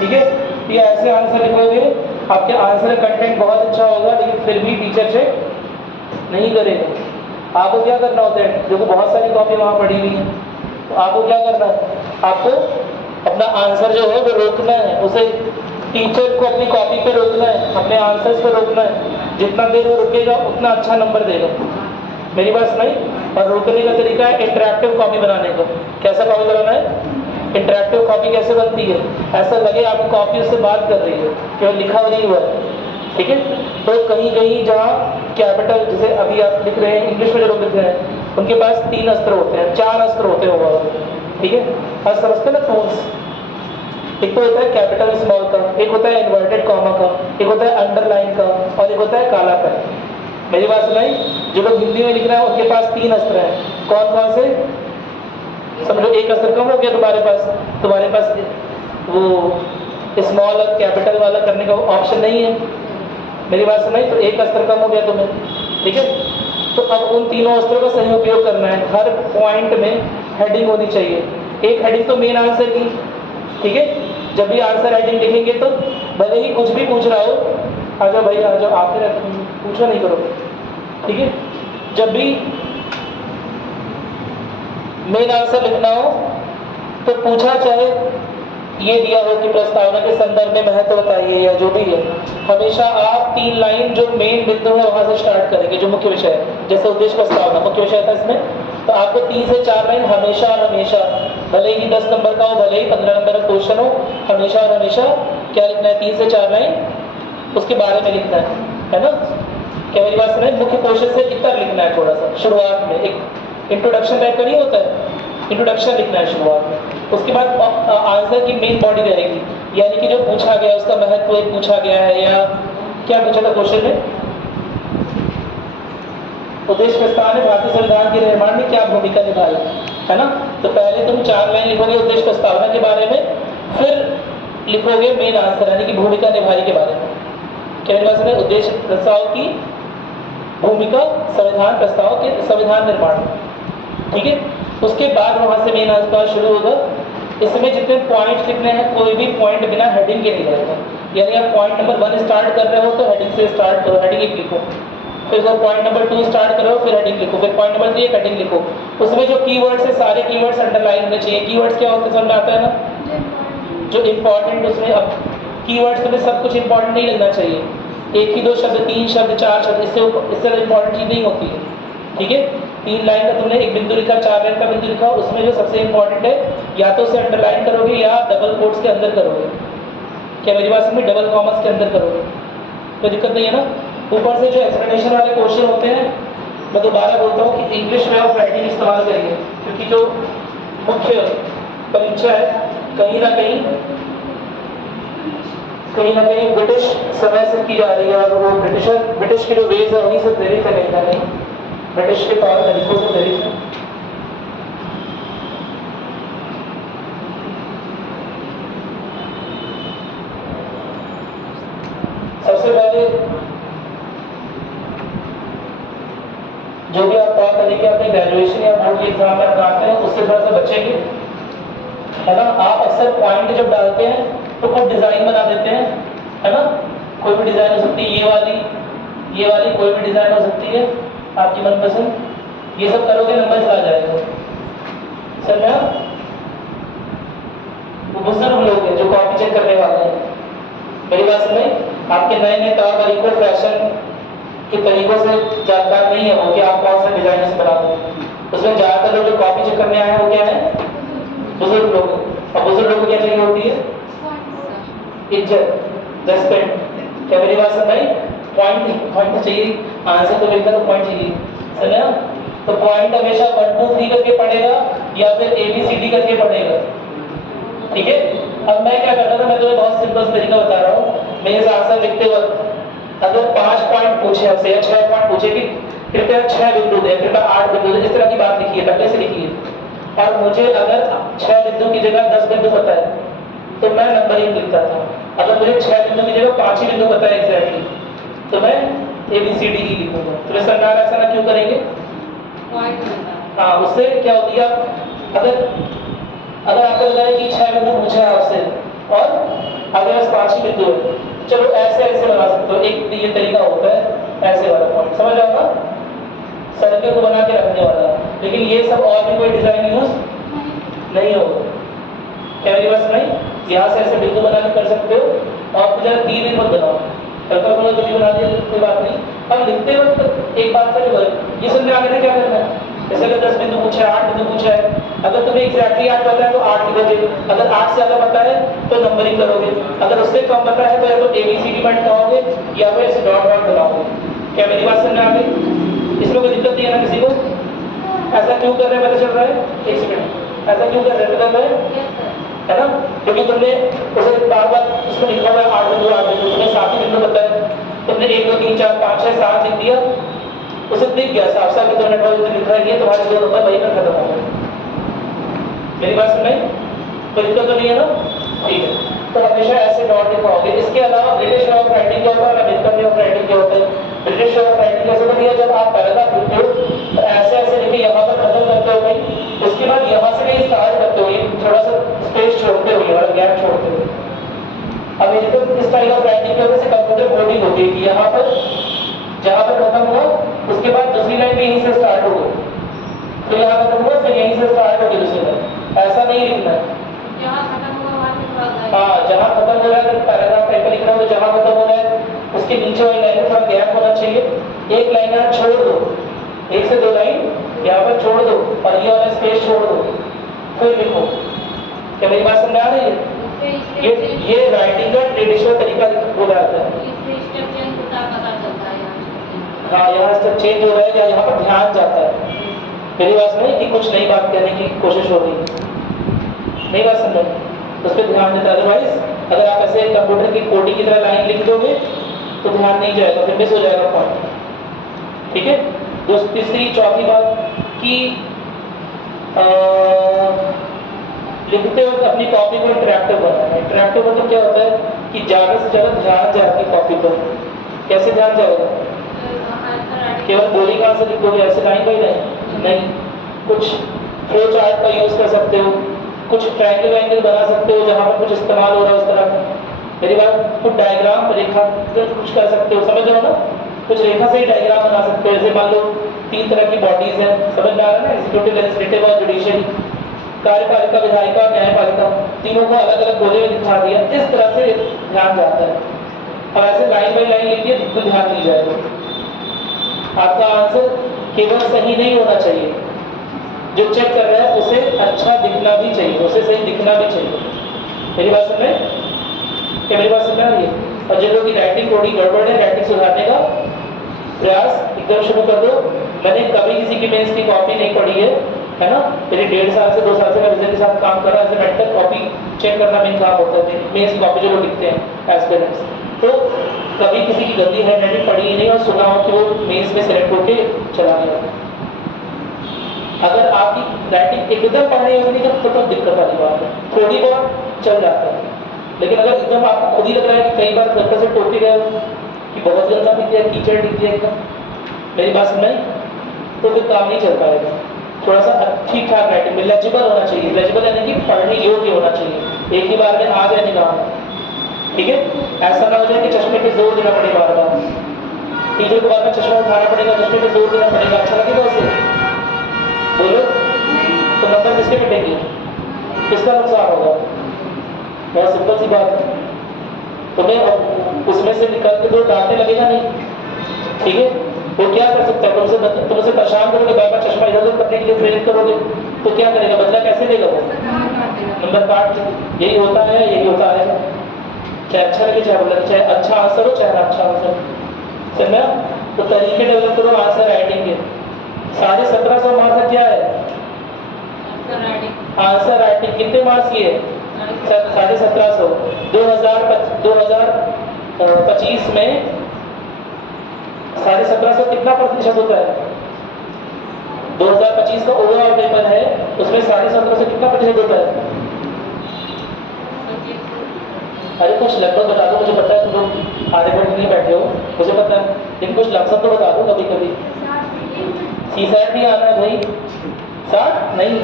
ठीक है, ये ऐसे आंसर लिखोगे, आपके आंसर का कंटेंट बहुत अच्छा होगा, लेकिन फिर भी टीचर चेक नहीं करेगा। आपको क्या करना होता है, देखो बहुत सारी कॉपी वहाँ पड़ी हुई है, तो आपको क्या करना है, आपको अपना आंसर जो है वो रोकना है, उसे टीचर को अपनी कॉपी पे रोकना है, अपने आंसर्स पे रोकना है। जितना देर वो रुकेगा उतना अच्छा नंबर देगा। मेरी बात नहीं। और रोकने का तरीका है इंटरैक्टिव कॉपी बनाने का। कैसा कॉपी बनाना है? इंटरैक्टिव कॉपी कैसे बनती है? ऐसा लगे आपकी कॉपी उससे बात कर रही है, केवल लिखा नहीं हुआ है। ठीक है, तो कहीं कहीं जहाँ कैपिटल, जैसे अभी आप लिख रहे हैं इंग्लिश में जो लोग लिख रहे हैं, उनके पास 3 अस्त्र होते हैं, 4 अस्त्र होते हैं ओवरऑल। ठीक है, अस्त्र समझते ना, टूल्स। एक तो होता है कैपिटल स्मॉल का, एक होता है इन्वर्टेड कॉमा का, एक होता है अंडरलाइन का, और एक होता है काला पेन। मेरी बात सुनाई? जो लोग हिंदी में लिख रहे हैं उनके पास 3 अस्त्र हैं। कौन कौन से? समझो एक अस्त्र कम हो गया तुम्हारे पास वो स्मॉल और कैपिटल वाला करने का ऑप्शन नहीं है। मेरी बात सुनाई? तो एक अस्त्र कम हो गया तुम्हें। ठीक है, तो अब उन तीनों अस्त्रों का सही उपयोग करना है। हर पॉइंट में हेडिंग होनी चाहिए। एक हेडिंग तो मेन आंसर की। ठीक है, जब भी आंसर हेडिंग लिखेंगे तो भले ही कुछ भी पूछ रहा हो, आ जाओ भाई आ जाओ, आपके पूछो नहीं करोगे। ठीक है, जब भी मेन आंसर लिखना हो तो पूछा चाहे ये दिया हो कि प्रस्तावना के संदर्भ में महत्व बताइए या जो भी है, हमेशा आप 3 लाइन जो मेन बिंदु है वहां से स्टार्ट करेंगे, जो मुख्य विषय है। जैसे उद्देश्य प्रस्तावना मुख्य विषय था इसमें, तो आपको 3 से 4 लाइन हमेशा हमेशा, भले ही 10 नंबर का हो, भले ही 15 नंबर का क्वेश्चन हो, हमेशा हमेशा क्या लिखना है? 3 से 4 लाइन उसके बारे में लिखना है ना? क्या मेरी बात सुने? मुख्य क्वेश्चन से इतना लिखना है, थोड़ा सा शुरुआत में एक इंट्रोडक्शन टाइप का नहीं होता है, इंट्रोडक्शन लिखना है शुरुआत में। उसके बाद आंसर की मेन बॉडी रहेगी, यानी कि जो पूछा गया उसका महत्व पूछा गया है, या क्या पूछा था क्वेश्चन में? उद्देश्य प्रस्ताव ने भारतीय संविधान के निर्माण में क्या भूमिका निभाई, है ना? तो पहले तुम 4 लाइन लिखोगे उद्देश्य प्रस्तावना के बारे में, फिर लिखोगे मेन आंसर यानी कि भूमिका निभाई के बारे में। क्या मेरी बात सुने? उद्देश्य प्रस्ताव की भूमिका संविधान प्रस्ताव के संविधान निर्माण में। ठीक है, उसके बाद वहां से मेन आंसर शुरू होगा। इसमें जितने पॉइंट्स लिखने हैं, कोई भी पॉइंट बिना हेडिंग के नहीं रहेगा। यानी आप पॉइंट नंबर 1 स्टार्ट कर रहे हो तो हेडिंग से स्टार्ट करो, हेडिंग एक लिखो। फिर जब पॉइंट नंबर 2 स्टार्ट करो फिर हेडिंग लिखो, फिर पॉइंट नंबर 3 एक हेडिंग लिखो। उसमें जो कीवर्ड्स है सारे कीवर्ड्स अंडरलाइन होने चाहिए। कीवर्ड्स क्या होते हैं समझ में आता है ना? जो इंपॉर्टेंट, उसमें अब कीवर्ड्स में सब कुछ इंपॉर्टेंट नहीं लगना चाहिए। 1 ही 2 शब्द, 3 शब्द, 4 शब्द, इससे इंपॉर्टेंट चीज नहीं होती है। ठीक है, 3 लाइन का तुमने एक बिंदु लिखा, 4 लाइन का बिंदु लिखा, उसमें जो सबसे इंपॉर्टेंट है या तो उसे अंडरलाइन करोगे या डबल कोट्स के अंदर करोगे। क्या मेरी बात समझ? डबल कॉमर्स के अंदर करोगे, कोई दिक्कत नहीं है ना? ऊपर से जो एक्सप्लेनेशन वाले क्वेश्चन होते हैं, मैं दोबारा बोलता हूँ कि इंग्लिश में ऑफ राइटिंग इस्तेमाल करिए, क्योंकि जो मुख्य परीक्षा है कहीं ना कहीं ब्रिटिश समय से की जा रही है, और वो ब्रिटिश के जो वेज है उन्हीं से प्रेरित है, कहीं ना कहीं ब्रिटिश के तौर तरीकों से प्रेरित है। सबसे पहले जो भी आप तय करेंगे अपने ग्रेजुएशन या बोर्ड के एग्जाम में बनाते हैं, उससे थोड़ा सा बचेंगे, है ना? आप अक्सर पॉइंट जब डालते हैं तो कुछ डिजाइन बना देते हैं, है ना? कोई भी डिजाइन हो सकती है, ये वाली कोई भी डिजाइन हो सकती है आपकी मनपसंद। ये सब करोगे नंबर चला जाएगा। समझा? वो बुजुर्ग लोग हैं जो कॉपी चेक करने वाले हैं। मेरी बात सुनिए, आपके नए नए तौर तरीकों फैशन के तरीकों से जानकार नहीं है वो कि आप कौन सा डिजाइन से बना दो। उसमें ज्यादातर लोग जो कॉपी चेक करने आए हैं वो क्या है? बुजुर्ग लोग। और बुजुर्ग लोग को क्या चाहिए होती है? इज्जत, रेस्पेक्ट। क्या मेरी बात समझ आई? पॉइंट चाहिए, आंसर तो मिलता तो पॉइंट चाहिए। समझा? तो पॉइंट हमेशा 1 2 3 करके पढ़ेगा या फिर ABCD करके पढ़ेगा। ठीक है, अब मैं क्या करता था, मैं तुम्हें बहुत सिंपल तरीका बता रहा हूँ। मेरे आंसर लिखते वक्त अगर 5 पॉइंट पूछे आपसे या 6 पॉइंट पूछे कि कृपया 6 बिंदु दें, कृपया 8 बिंदु दें, इस तरह की बात लिखी है, पहले से लिखी है। और मुझे अगर 6 बिंदु की जगह 10 बिंदु पता है तो मैं नंबरिंग लिखता था। अगर मुझे 6 बिंदु की जगह 5 ही बिंदु पता है एग्जैक्टली, तो मैं ABCD ही लिखूंगा। तो वे सरकार ऐसा ना क्यों करेंगे? हाँ, उससे क्या होती है, अगर आपको लगा है कि 6 बिंदु पूछे आपसे और आगे बस 5 ही बिंदु है। चलो ऐसे ऐसे बना सकते हो, एक ये तरीका होता है ऐसे वाला पॉइंट, समझ आएगा, सर्कल को बना के रखने वाला। लेकिन ये सब और भी कोई डिजाइन यूज नहीं होगा, क्या मेरी बात नहीं? यहाँ से ऐसे बिंदु बना के कर सकते हो, और कुछ ज़्यादा 3 दिन मत बनाओ, हल्का फुल्का कभी बना दिया कोई बात नहीं। अब लिखते वक्त एक बात का जो ये समझ आ गया ना क्या करना है। जैसे अगर 10 बिंदु पूछा है, 8 बिंदु पूछा है, अगर तुम्हें एग्जैक्टली 8 पता है तो 8 लिखोगे, अगर 8 से ज़्यादा पता है तो नंबरिंग करोगे, अगर उससे कम पता है तो या तो ABCD में अटकाओगे या फिर ऐसे डॉट डॉट बनाओगे। क्या मेरी बात समझ आ गई? इसमें कोई दिक्कत नहीं है ना किसी को? ऐसा क्यों कर रहे हैं पता चल रहा है? एक सेकंड, ऐसा क्यों कर रहे हैं पता है ना? क्योंकि तुमने उसे बार बार उसमें लिखा हुआ है 8 बिंदु 8 बिंदु, तुम्हें 7 बिंदु पता है, तुमने 1 2 3 4 5 6 7 लिख दिया, उसे दिख गया साफ साफ कि तुमने नेटवर्क लिखा है, तुम्हारे 2 नंबर वहीं पर खत्म हो गए। मेरी बात सुन रही? कोई दिक्कत तो नहीं है ना? ठीक है, तो हमेशा ऐसे डॉट लिखवाओगे। इसके अलावा ब्रिटिश वे ऑफ राइटिंग क्या होता है, अमेरिकन वे ऑफ राइटिंग क्या होता है? ब्रिटिश वे ऑफ राइटिंग कैसे होती है, जब आप पैराग्राफ लिखते हो तो ऐसे ऐसे लिखे यहाँ पर खत्म करते हो कहीं, उसके बाद यहाँ से कहीं स्टार्ट करते हो, ये थोड़ा सा स्पेस छोड़ते हो, ये गैप छोड़ते हो। अमेरिकन स्टाइल ऑफ राइटिंग की वजह से कंप्यूटर कोडिंग होती है कि यहाँ पर जहाँ पर खत्म हुआ उसके बाद दूसरी लाइन भी यहीं से स्टार्ट होगी, फिर यहाँ खत्म हुआ फिर यहीं से स्टार्ट होगी दूसरी लाइन, ऐसा नहीं लिखना है। हाँ, जहाँ खत्म हो रहा है, अगर पैराग्राफ टाइप का लिख रहा हो तो जहाँ खत्म हो रहा है उसके नीचे वाली लाइन में थोड़ा गैप होना चाहिए, एक लाइन यहाँ छोड़ दो, 1 से 2 लाइन यहाँ पर छोड़ दो और ये वाला स्पेस छोड़ दो, फिर लिखो। क्या मेरी बात समझ आ रही है? ये राइटिंग का ट्रेडिशनल तरीका बोला जाता है। हाँ, यहाँ स्टेप चेंज हो रहा है या यहाँ पर ध्यान जाता है। मेरी बात नहीं कि कुछ नई बात करने की कोशिश हो रही है, नहीं बात समझ, उस पर ध्यान देता है। अदरवाइज अगर आप ऐसे कंप्यूटर की कोडिंग की तरह लाइन लिख दोगे तो ध्यान नहीं जाएगा, फिर मिस हो जाएगा पॉइंट। ठीक है, तीसरी चौथी बात कि लिखते वक्त अपनी कॉपी को इंटरैक्टिव बनाना है। इंटरैक्टिव मतलब क्या होता है कि ज़्यादा से ज़्यादा ध्यान जाए आपकी कॉपी पर। कैसे ध्यान जाएगा? केवल बोली का आंसर लिखोगे ऐसे लाइन बाई लाइन नहीं, कुछ फ्लो चार्ट का यूज़ कर सकते हो, कुछ ट्रायंगल वायंगल बना सकते हो जहाँ पर कुछ इस्तेमाल हो रहा है उस तरह। मेरी बात, कुछ डायग्राम रेखा कुछ कर सकते हो, समझ रहे हो ना? कुछ रेखा से ही डायग्राम बना सकते हो। जैसे मान लो 3 तरह की बॉडीज हैं, समझ में आ रहा है ना? एग्जीक्यूटिव, लेजिस्लेटिव और जुडिशियरी, कार्यपालिका, विधायिका, न्यायपालिका, तीनों को अलग अलग बोले में दिखा दिया। इस तरह से ध्यान जाता है। अब ऐसे लाइन बाई लाइन लिखिए, बिल्कुल ध्यान नहीं जाएगा। आपका आंसर केवल सही नहीं होना चाहिए, जो चेक कर रहा है उसे अच्छा दिखना भी चाहिए, उसे सही दिखना भी चाहिए। मेरी बात सुन रहे हैं? क्या मेरी बात सुन रही है? और जिन लोगों की राइटिंग थोड़ी गड़बड़ है, राइटिंग सुधारने का प्रयास एकदम शुरू कर दो। मैंने कभी किसी की मेंस की कॉपी नहीं पढ़ी है ना? मेरे 1.5 साल से 2 साल से मैं विजन के साथ काम कर रहा हूँ। मेंटल कॉपी चेक करना मेन काम होता है, मेंस कॉपी जो लोग लिखते हैं एस्पिरेंट्स, तो कभी किसी की गंदी हैंडराइटिंग पढ़ी ही नहीं और सुना हो कि वो मेंस में सेलेक्ट होके चला गया। अगर आपकी राइटिंग एकदम पढ़ने होगी नहीं तो दिक्कत वाली बात है, थोड़ी बहुत चल जाता है। लेकिन अगर एकदम आपको खुद ही लग रहा है कि कई बार गलत से टोके गए कि बहुत गंदा लिख दिया, कीचड़ लिख दिया एकदम, मेरी बात सुन नहीं, तो फिर काम नहीं चल पाएगा। थोड़ा सा ठीक ठाक राइटिंग में लेजिबल होना चाहिए, लेजिबल यानी कि पढ़ने योग्य होना चाहिए, एक ही बार में आ जाए निकाल। ठीक है, ऐसा ना हो जाए कि चश्मे पे जोर देना पड़े बार बार, टीचर को बार बार चश्मा उठाना पड़ेगा, चश्मे पे जोर देना पड़ेगा, अच्छा लगेगा उसे? बोलो, तो नंबर किसके मिटेंगे, किसका नुकसान होगा? बहुत सिंपल सी बात है। तुम्हें उसमें से निकल के 2 डांटने लगेगा नहीं, ठीक है? वो क्या कर सकता है? तुमसे परेशान करोगे, बार बार चश्मा इधर उधर करने के लिए प्रेरित करोगे, तो क्या करेगा? बदला कैसे देगा वो? नंबर काट। यही होता है, यही होता है, चाहे अच्छा लगे चाहे बुरा, चाहे अच्छा आंसर हो चाहे अच्छा आंसर। समझा? तो तरीके डेवलप करो आंसर राइटिंग के। 1750 मार्क्स क्या है आंसर राइटिंग? कितने मार्क्स की है? 1750। 2025 में 1750 कितना प्रतिशत होता है? 2025 का ओवरऑल पेपर है, उसमें 1750 कितना प्रतिशत होता है? अरे कुछ लगभग बता दो, मुझे पता है तुम लोग आधे घंटे नहीं बैठे हो, मुझे पता है, लेकिन कुछ लमसम तो बता दो कभी कभी। C-SAT नहीं आना है भाई, 60 नहीं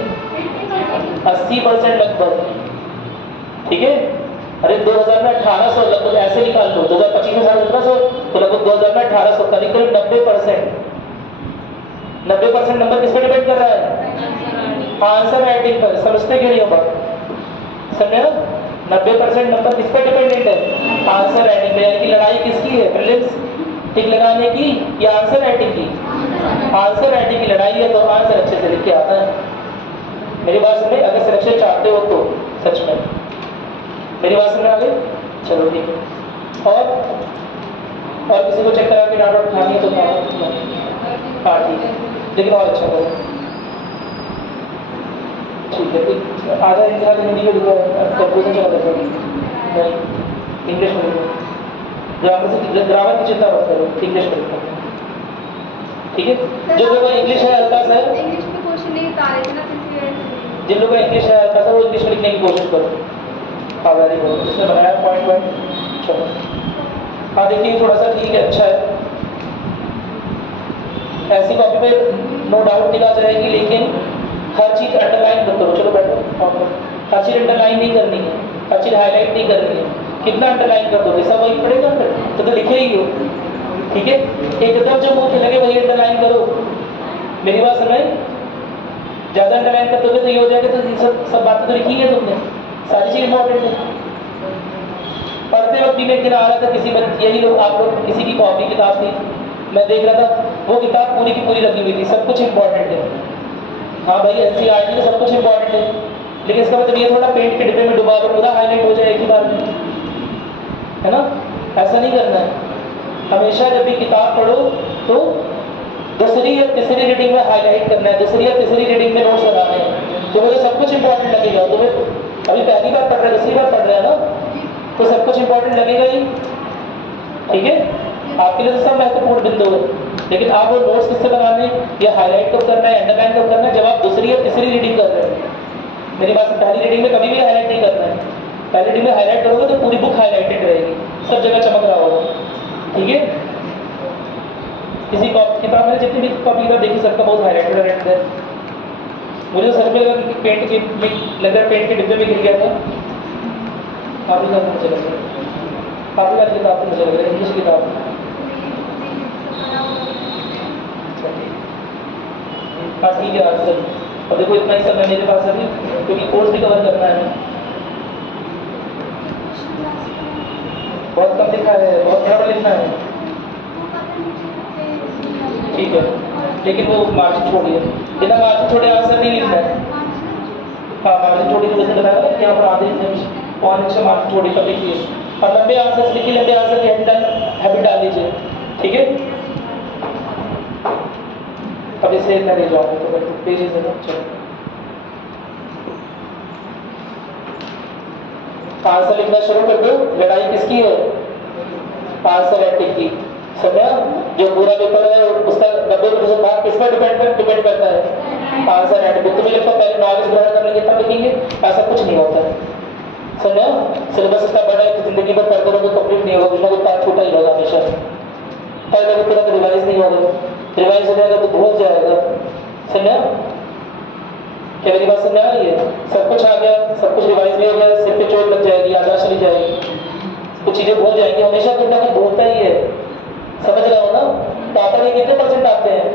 80% लगभग, ठीक है? अरे 2000 में 1800, लगभग ऐसे निकाल लो, 2025 में 1700, तो लगभग 2000 में 1800, करीब 90% नंबर किस पे डिपेंड कर रहा है? आंसर राइटिंग पर। समझते क्यों नहीं हो बात? समझे ना? 90% नंबर किस पे डिपेंडेंट है? आंसर राइटिंग पे। यानी कि लड़ाई किसकी है? प्रीलिम्स टिक लगाने की या आंसर राइटिंग की? आंसर राइटिंग की लड़ाई है, तो आंसर अच्छे से लिख के आता है। मेरी बात सुनिए, अगर सिलेक्शन चाहते हो तो सच में मेरी बात सुनने आ गई? चलो ठीक है। और किसी को चेक करा के डाउट उठानी है तो हाँ ठीक है, लेकिन और अच्छा करो। ठीक है, आधा इंतजार हिंदी में लिखा है, कंफ्यूजन चला जाता है। नहीं, इंग्लिश में लिखो। ग्रामर की चिंता मत करो, इंग्लिश में लिखो। ठीक है, जो लोगों का इंग्लिश है हल्का सा, इंग्लिश में क्वेश्चन नहीं बता रहे थे ना, जिन लोगों का इंग्लिश है हल्का सा, वो इंग्लिश में लिखने की कोशिश करो। हाँ वेरी गुड, इसने बनाया पॉइंट। चलो हाँ देखिए, थोड़ा सा ठीक है, अच्छा है। ऐसी कॉपी पे नो डाउट लिखा जाएगी, लेकिन हर चीज अंडरलाइन मत करो। चलो बैठो, हर चीज अंडरलाइन नहीं करनी है, हर चीज हाईलाइट नहीं करनी है। कितना अंडरलाइन कर दोगे? सब वही पड़ेगा अंदर, तो लिखे ही हो। ठीक है, एकदम जो मुंह लगे वही अंडरलाइन करो। मेरी बात समझ? ज्यादा अंडरलाइन कर दोगे तो ये हो जाएगा, तो सब बातें तो लिखी है तुमने, सारी चीज इंपॉर्टेंट है। पढ़ते वक्त भी मैं एक दिन आ रहा था, यही लोग, आप लोग किसी की कॉपी किताब थी, मैं देख रहा था, वो किताब पूरी की पूरी लगी हुई थी, सब कुछ इंपॉर्टेंट है। हाँ भाई, एनसीईआरटी में सब कुछ इंपॉर्टेंट है, लेकिन इसका मतलब ये थोड़ा पेंट के डिब्बे में डुबा दो, पूरा हाईलाइट हो जाए एक ही बार में, है ना? ऐसा नहीं करना है। हमेशा जब भी किताब पढ़ो तो दूसरी या तीसरी रीडिंग में हाईलाइट करना है, दूसरी या तीसरी रीडिंग में नोट्स बनाने हैं। तो मुझे सब कुछ इंपॉर्टेंट लगेगा। तुम्हें अभी पहली बार पढ़ रहे हो, दूसरी बार पढ़ रहे हैं ना, तो सब कुछ इंपॉर्टेंट लगेगा ही। ठीक है, आपके लिए तो सब महत्वपूर्ण बिंदु है, लेकिन आप वो नोट्स किससे बनाने या हाईलाइट कब करना है, अंडरलाइन कब करना है? जब आप दूसरी या तीसरी रीडिंग कर रहे हो। मेरी बात से, पहली रीडिंग में कभी भी हाईलाइट नहीं करना है। पहली रीडिंग में हाईलाइट करोगे तो पूरी बुक हाईलाइटेड रहेगी, सब जगह चमक रहा होगा। ठीक है, किसी किताब में जितनी भी कॉपी किताब देखी, सबका बहुत हाईलाइटेड है। मुझे सच में लगा कि पेंट के लग रहा है पेंट के डिब्बे में गिर गया था। काफी ज्यादा मुझे लग रहा है, काफी ज्यादा किताब तो मुझे लग रहा है, इंग्लिश किताब। हाँ ठीक है आंसर। और देखो इतना ही समय मेरे पास अभी, क्योंकि कोर्स भी कवर करना है। बहुत कम लिखा है, बहुत बड़ा लिखना है। ठीक है, लेकिन वो मार्जिन छोड़िए, बिना मार्जिन छोड़े आंसर नहीं लिखना है। हाँ मार्जिन छोड़ी, तो जैसे बताया ना, यहाँ पर आधे पौन इंच से मार्जिन छोड़ी तब लिखिए। और लंबे आंसर लिखिए, लंबे आंसर की हैबिट डाल लीजिए। ठीक है, अब इसे इतना ले जाऊंगा तो पेजेस है ना। चलो आंसर लिखना शुरू कर दो। लड़ाई किसकी है? आंसर राइटिंग की। समझा? जो पूरा पेपर है उसका 90% भाग किस पर डिपेंड करता है? Answer writing. तुम्हें लगता है पहले नॉलेज ग्रहण कर लेंगे तब लिखेंगे? ऐसा कुछ नहीं होता है। समझा? सिलेबस इतना बड़ा है कि जिंदगी भर पढ़ते रहोगे कंप्लीट नहीं होगा, कुछ ना कुछ पार्ट छूटा ही रहेगा हमेशा। पहले तो तुरंत रिवाइज नहीं होगा, रिवाइज हो जाएगा तो भूल जाएगा। समझा? क्या मेरी बात समझ आ रही है? सब कुछ आ गया, सब कुछ रिवाइज भी हो गया, सिर पे चोट लग जाएगी, याददाश्त चली जाएगी, कुछ चीजें भूल जाएंगी। हमेशा कुछ ना कुछ भूलता ही है। समझ रहे हो ना? टॉपर ये कितने % आते हैं?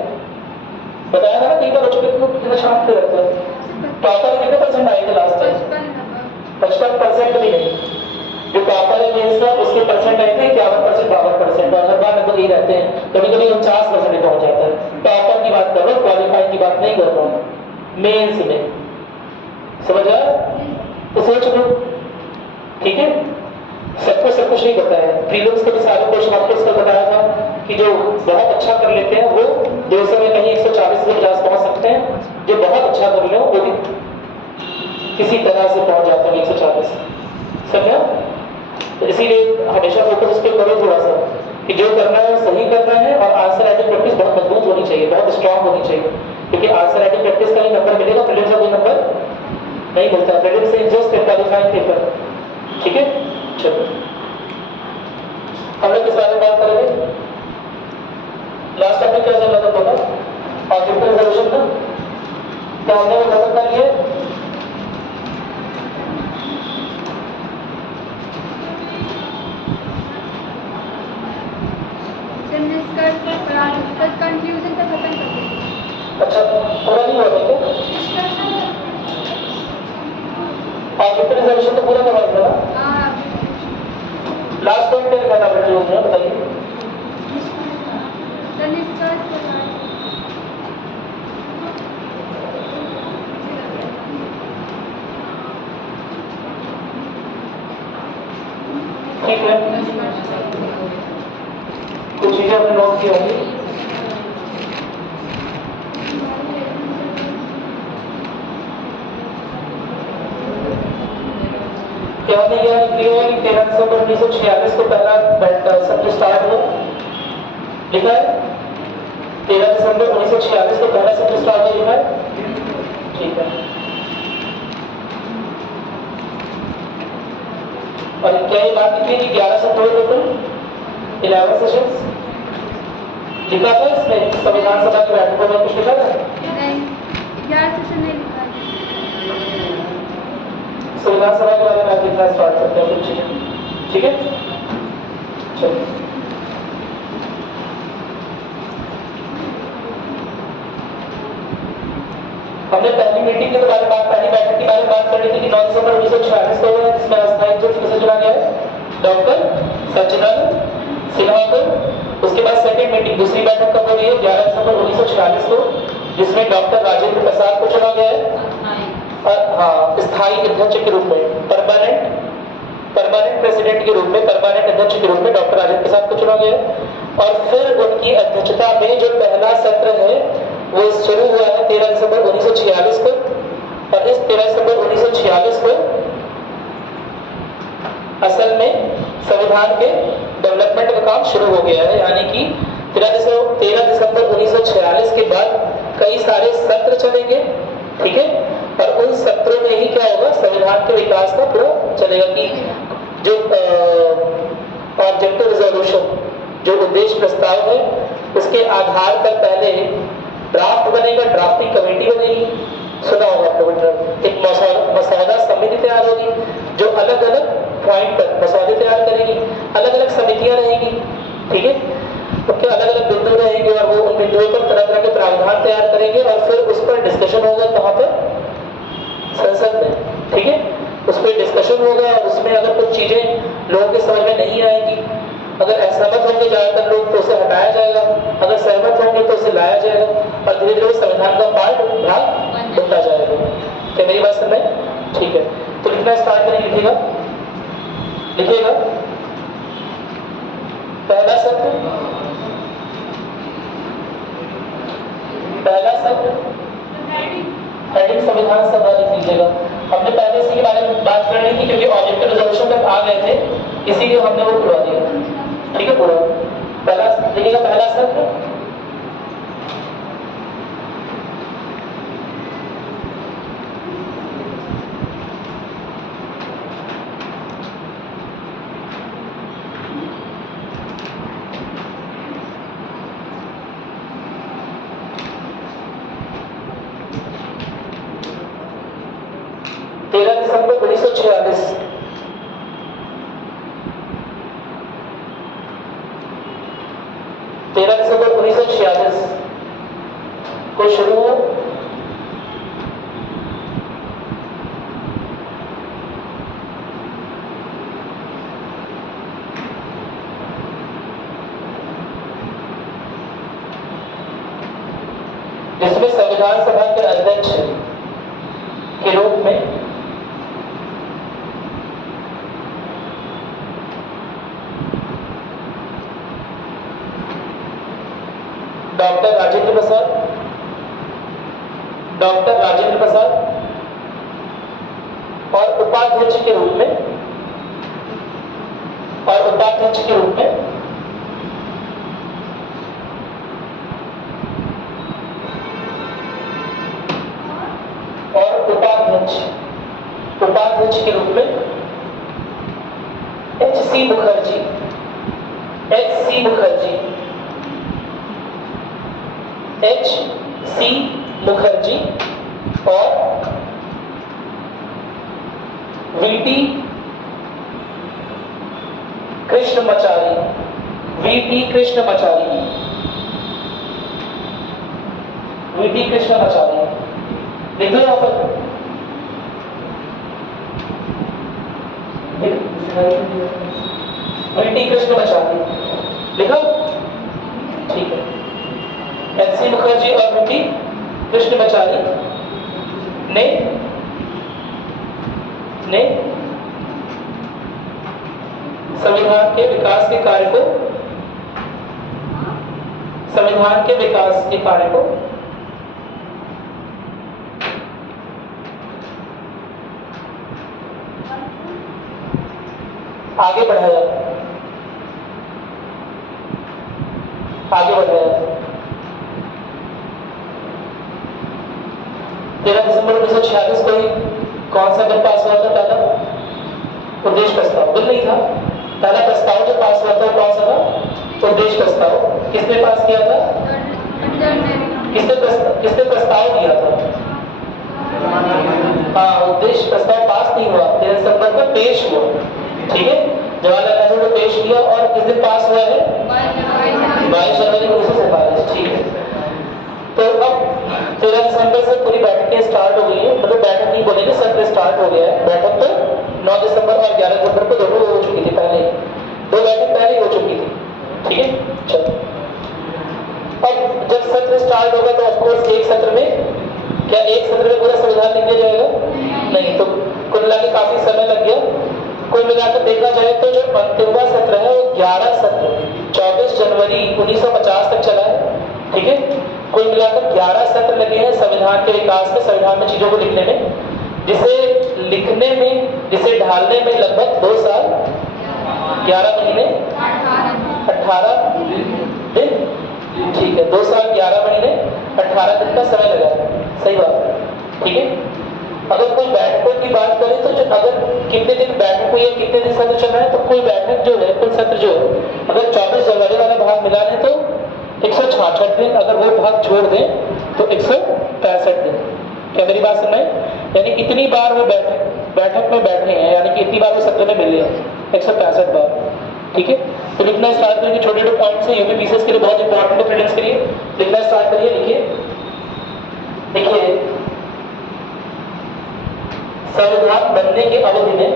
बताया था ना कई बार, बच्चों को कितना छापते रहते हैं। टॉपर कितने % आए थे लास्ट टाइम? 55% भी नहीं। जो टॉपर है मेंस का, उसके परसेंट आए थे 51%, 52%, और हर बार लगभग यही रहते हैं। कभी कभी 49% पहुंच जाता है। टॉपर की बात कर रहा हूँ, क्वालिफाइड की बात नहीं कर रहा हूँ, मेंस में। समझ आया? तो सोच लो। ठीक है, सबको सब कुछ नहीं पता है। प्रीलिम्स के भी सारे क्वेश्चन आपको इसका बताया था कि जो बहुत अच्छा कर लेते हैं वो 200 में कहीं 140 से 50 पहुंच सकते हैं। जो बहुत अच्छा कर ले वो भी किसी तरह से पहुंच जाते हैं 140। समझा? तो इसीलिए हमेशा फोकस उस पर करो थोड़ा सा कि जो करना है सही करना है। और आंसर राइटिंग प्रैक्टिस बहुत मजबूत होनी चाहिए, बहुत स्ट्रांग होनी चाहिए, क्योंकि आंसर राइटिंग प्रैक्टिस का ही नंबर मिलेगा, प्रीलिम्स का कोई नंबर नहीं मिलता। प्रीलिम्स से जस्ट क्वालिफाइंग पेपर। ठीक है, चलो हम लोग किस बारे में बात करेंगे? लास्ट टाइम में क्या चल रहा था पता? ऑब्जेक्टिव रिजोल्यूशन ना, तो हमने वो खत्म कर लिए। पूरा नहीं हुआ था क्या? ऑब्जेक्टिव रिजर्वेशन तो पूरा करवा था ना? लास्ट पॉइंट क्या लिखा था बेटे लोगों ने बताइए? ठीक है, कुछ चीजें आपने नोट की होंगी। क्या हमने यह लिखा है कि 13 दिसंबर 1946 को पहला सत्र स्टार्ट हुआ? लिखा है 13 दिसंबर 1946 को पहला सत्र स्टार्ट हुआ, लिखा है? ठीक है। और क्या ये बात लिखी है कि 11 सत्र हुए टोटल 11 सेशंस? लिखा था इसमें संविधान सभा की बैठकों में कुछ लिखा था? संविधान सभा के बारे में आप लिखना स्टार्ट करते हैं कुछ चीजें, ठीक है? चलिए, हमने पहली मीटिंग के बारे में पहली बैठक के बारे में बात कर रही थी कि 9 दिसंबर 1946 को हुआ, जिसमें अस्थायी अध्यक्ष किसे चुना गया है? डॉक्टर सच्चिदानंद सिन्हा को। उसके बाद सेकंड मीटिंग दूसरी बैठक कब हो रही है? 11 दिसंबर 1946 को, जिसमें डॉक्टर राजेंद्र प्रसाद को चुना गया है हाँ स्थायी अध्यक्ष के रूप में, परमानेंट प्रेसिडेंट के रूप में, परमानेंट अध्यक्ष के रूप में डॉक्टर राजेंद्र प्रसाद को चुना गया है। और फिर उनकी अध्यक्षता में जो पहला सत्र है वो शुरू हुआ है 13 दिसंबर 1946 को, और इस 13 दिसंबर 1946 को असल में संविधान के डेवलपमेंट का काम शुरू हो गया है। यानी कि 13 दिसंबर 1946 के बाद कई सारे सत्र चलेंगे, ठीक है? और उन सत्रों में ही क्या होगा? संविधान के विकास का पूरा चलेगा कि जो ऑब्जेक्टिव रिजोल्यूशन, जो उद्देश्य प्रस्ताव है, उसके आधार पर पहले ड्राफ्ट बनेगा, ड्राफ्टिंग कमेटी बनेगी, सुना होगा आपको, एक मसौदा समिति तैयार होगी जो अलग अलग पॉइंट पर मसौदे तैयार करेगी, अलग अलग समितियां रहेगी, ठीक है? तो अलग अलग बिंदु रहेंगे और वो उन बिंदुओं पर तरह तरह के प्रावधान तैयार करेंगे और फिर उस पर डिस्कशन होगा कहाँ पर? संसद में, ठीक है? उस पर डिस्कशन होगा और उसमें अगर कुछ चीजें लोगों के समझ में नहीं आएगी, अगर असहमत होंगे ज्यादातर लोग तो उसे हटाया जाएगा, अगर सहमत होंगे तो उसे लाया जाएगा और धीरे धीरे संविधान का भाग बनता जाएगा। क्या मेरी बात समझ में? ठीक है, तो लिखना स्टार्ट करें, लिखिएगा पहला सत्र हेडिंग संविधान सभा लिख लीजिएगा। हमने पहले इसी के बारे में बात कर रही थी क्योंकि ऑब्जेक्टिव रिजोल्यूशन तक आ गए थे, इसीलिए हमने वो खुलवा दिया, ठीक है? पूरा पहला लिखिएगा, पहला सत्र दिसंबर 1946 13 दिसंबर 1946 को शुरू हुआ। जिसमें संविधान सभा के अध्यक्ष के रूप में डॉक्टर राजेंद्र प्रसाद और उपाध्यक्ष के रूप में उपाध्यक्ष के रूप में एच.सी. मुखर्जी और वीटी कृष्णमाचारी वीटी कृष्णमाचार्य, लिख दो यहाँ पर। वीटी कृष्णमाचार्य लिखा, ठीक है। एल.सी. मुखर्जी और वीटी कृष्णमाचार्य ने संविधान के विकास के कार्य को आगे बढ़ाया। 13 दिसंबर 1946 को ही कौन सा बिल पास हुआ था? पहला उद्देश्य प्रस्ताव बिल नहीं था, पहला प्रस्ताव जो पास हुआ था वो कौन सा था? उद्देश्य प्रस्ताव। किसने पास किया था? किसने प्रस्ताव दिया था? हाँ, उद्देश्य प्रस्ताव पास नहीं हुआ, 13 दिसंबर को पेश हुआ, ठीक है। जवाहरलाल नेहरू ने पेश किया और किस दिन पास हुआ है? 22 जनवरी 1947, ठीक है। तो अब 13 दिसंबर से पूरी बैठकें स्टार्ट हो गई है, मतलब बैठक नहीं बोलेंगे, सत्र स्टार्ट हो गया है। बैठक तो 9 दिसंबर और 11 दिसंबर को दोनों हो चुकी थी, पहले 2 बैठक पहले हो चुकी थी, ठीक है। चलो, अब जब सत्र स्टार्ट होगा तो ऑफकोर्स एक सत्र में, क्या एक सत्र में पूरा संविधान लिख दिया जाएगा? नहीं, तो कुल मिला के काफी समय लग गया। कुल मिलाकर देखा जाए तो जो अंतिमवा सत्र है वो 11 सत्र 24 जनवरी 1950 तक चला है, ठीक है। कुल मिलाकर 11 सत्र लगे हैं संविधान के विकास में, संविधान में चीजों को लिखने में, जिसे लिखने में, जिसे ढालने में लगभग 2 साल 11 महीने 18 दिन, ठीक है। 2 साल 11 महीने 18 दिन का समय लगा है, सही बात है, ठीक है। अगर कोई बैठकों की बात करें तो अगर कितने दिन बैठक हुई है, कितने दिन सत्र चल रहा है, तो कुल बैठक जो है, कुल सत्र जो है, अगर 24 जनवरी वाला भाग मिला लें तो 166 दिन, अगर वो भाग छोड़ दें तो 165 दिन। क्या मेरी बात सुन रहे हैं? यानी इतनी बार वो बैठक में बैठे हैं, यानी कि इतनी बार वो सत्र में मिले हैं, 165 बार, ठीक है। तो लिखना स्टार्ट करेंगे, छोटे छोटे पॉइंट्स हैं, यूपी पीसीएस के लिए बहुत इंपॉर्टेंट है, फ्रेंड्स के लिए। लिखना स्टार्ट करिए, देखिए संविधान बनने की अवधि में,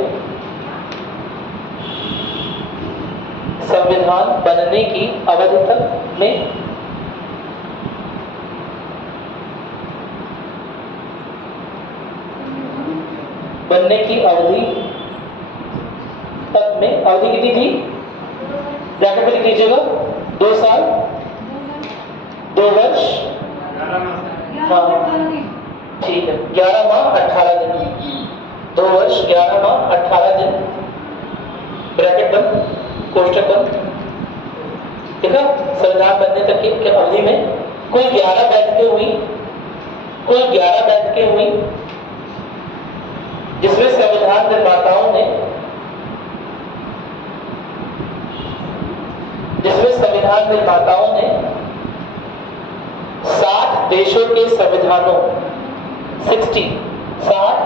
संविधान बनने की अवधि तक में बनने की अवधि तक में, अवधि कितनी थी? ब्रैकेट में लिख लीजिएगा, 2 साल 2 वर्ष, हाँ ठीक है, 11 माह 18 दिन, 2 वर्ष 11 माह 18 दिन, ब्रैकेट बंद, कोष्टक बंद, ठीक है। संविधान बनने तक की अवधि में कुल 11 बैठकें हुई, कुल 11 बैठकें हुई, जिसमें संविधान निर्माताओं ने, जिसमें संविधान निर्माताओं ने 60 देशों के संविधानों, 60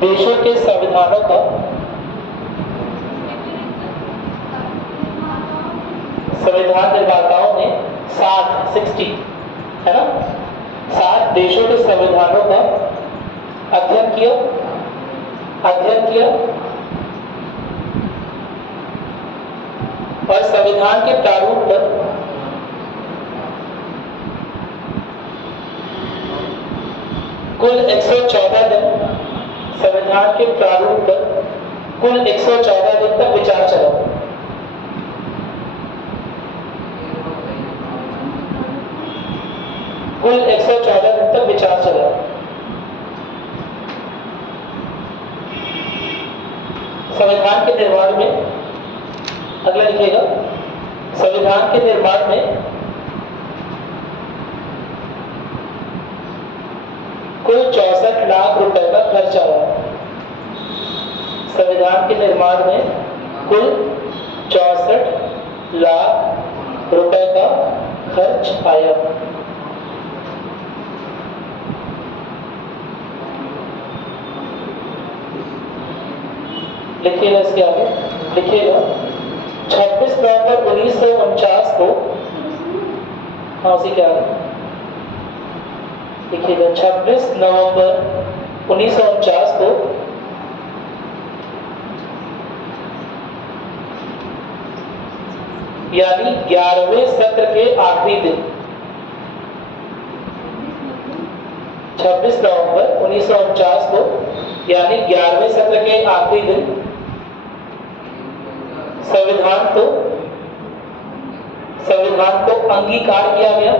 देशों के संविधानों का, संविधान निर्माताओं ने 60 है ना, 60 देशों के संविधानों का अध्ययन किया और संविधान के प्रारूप पर कुल 114 दिन, संविधान के प्रारूप पर कुल 114 दिन तक विचार चला। कुल 114 दिन तक विचार चला। संविधान के निर्माण में, अगला लिखिएगा, संविधान के निर्माण में कुल 64 लाख रुपए का खर्च आया। संविधान के निर्माण में कुल 64 लाख रुपए का खर्च आया। लिखिएगा, इसके आगे लिखिएगा, 26 नवंबर 1949 को, हाँ उसी के आगे देखिएगा 26 नवंबर 1949 को यानी 11वें सत्र के आखिरी दिन 26 नवंबर 1949 को यानी 11वें सत्र के आखिरी दिन संविधान को अंगीकार किया गया।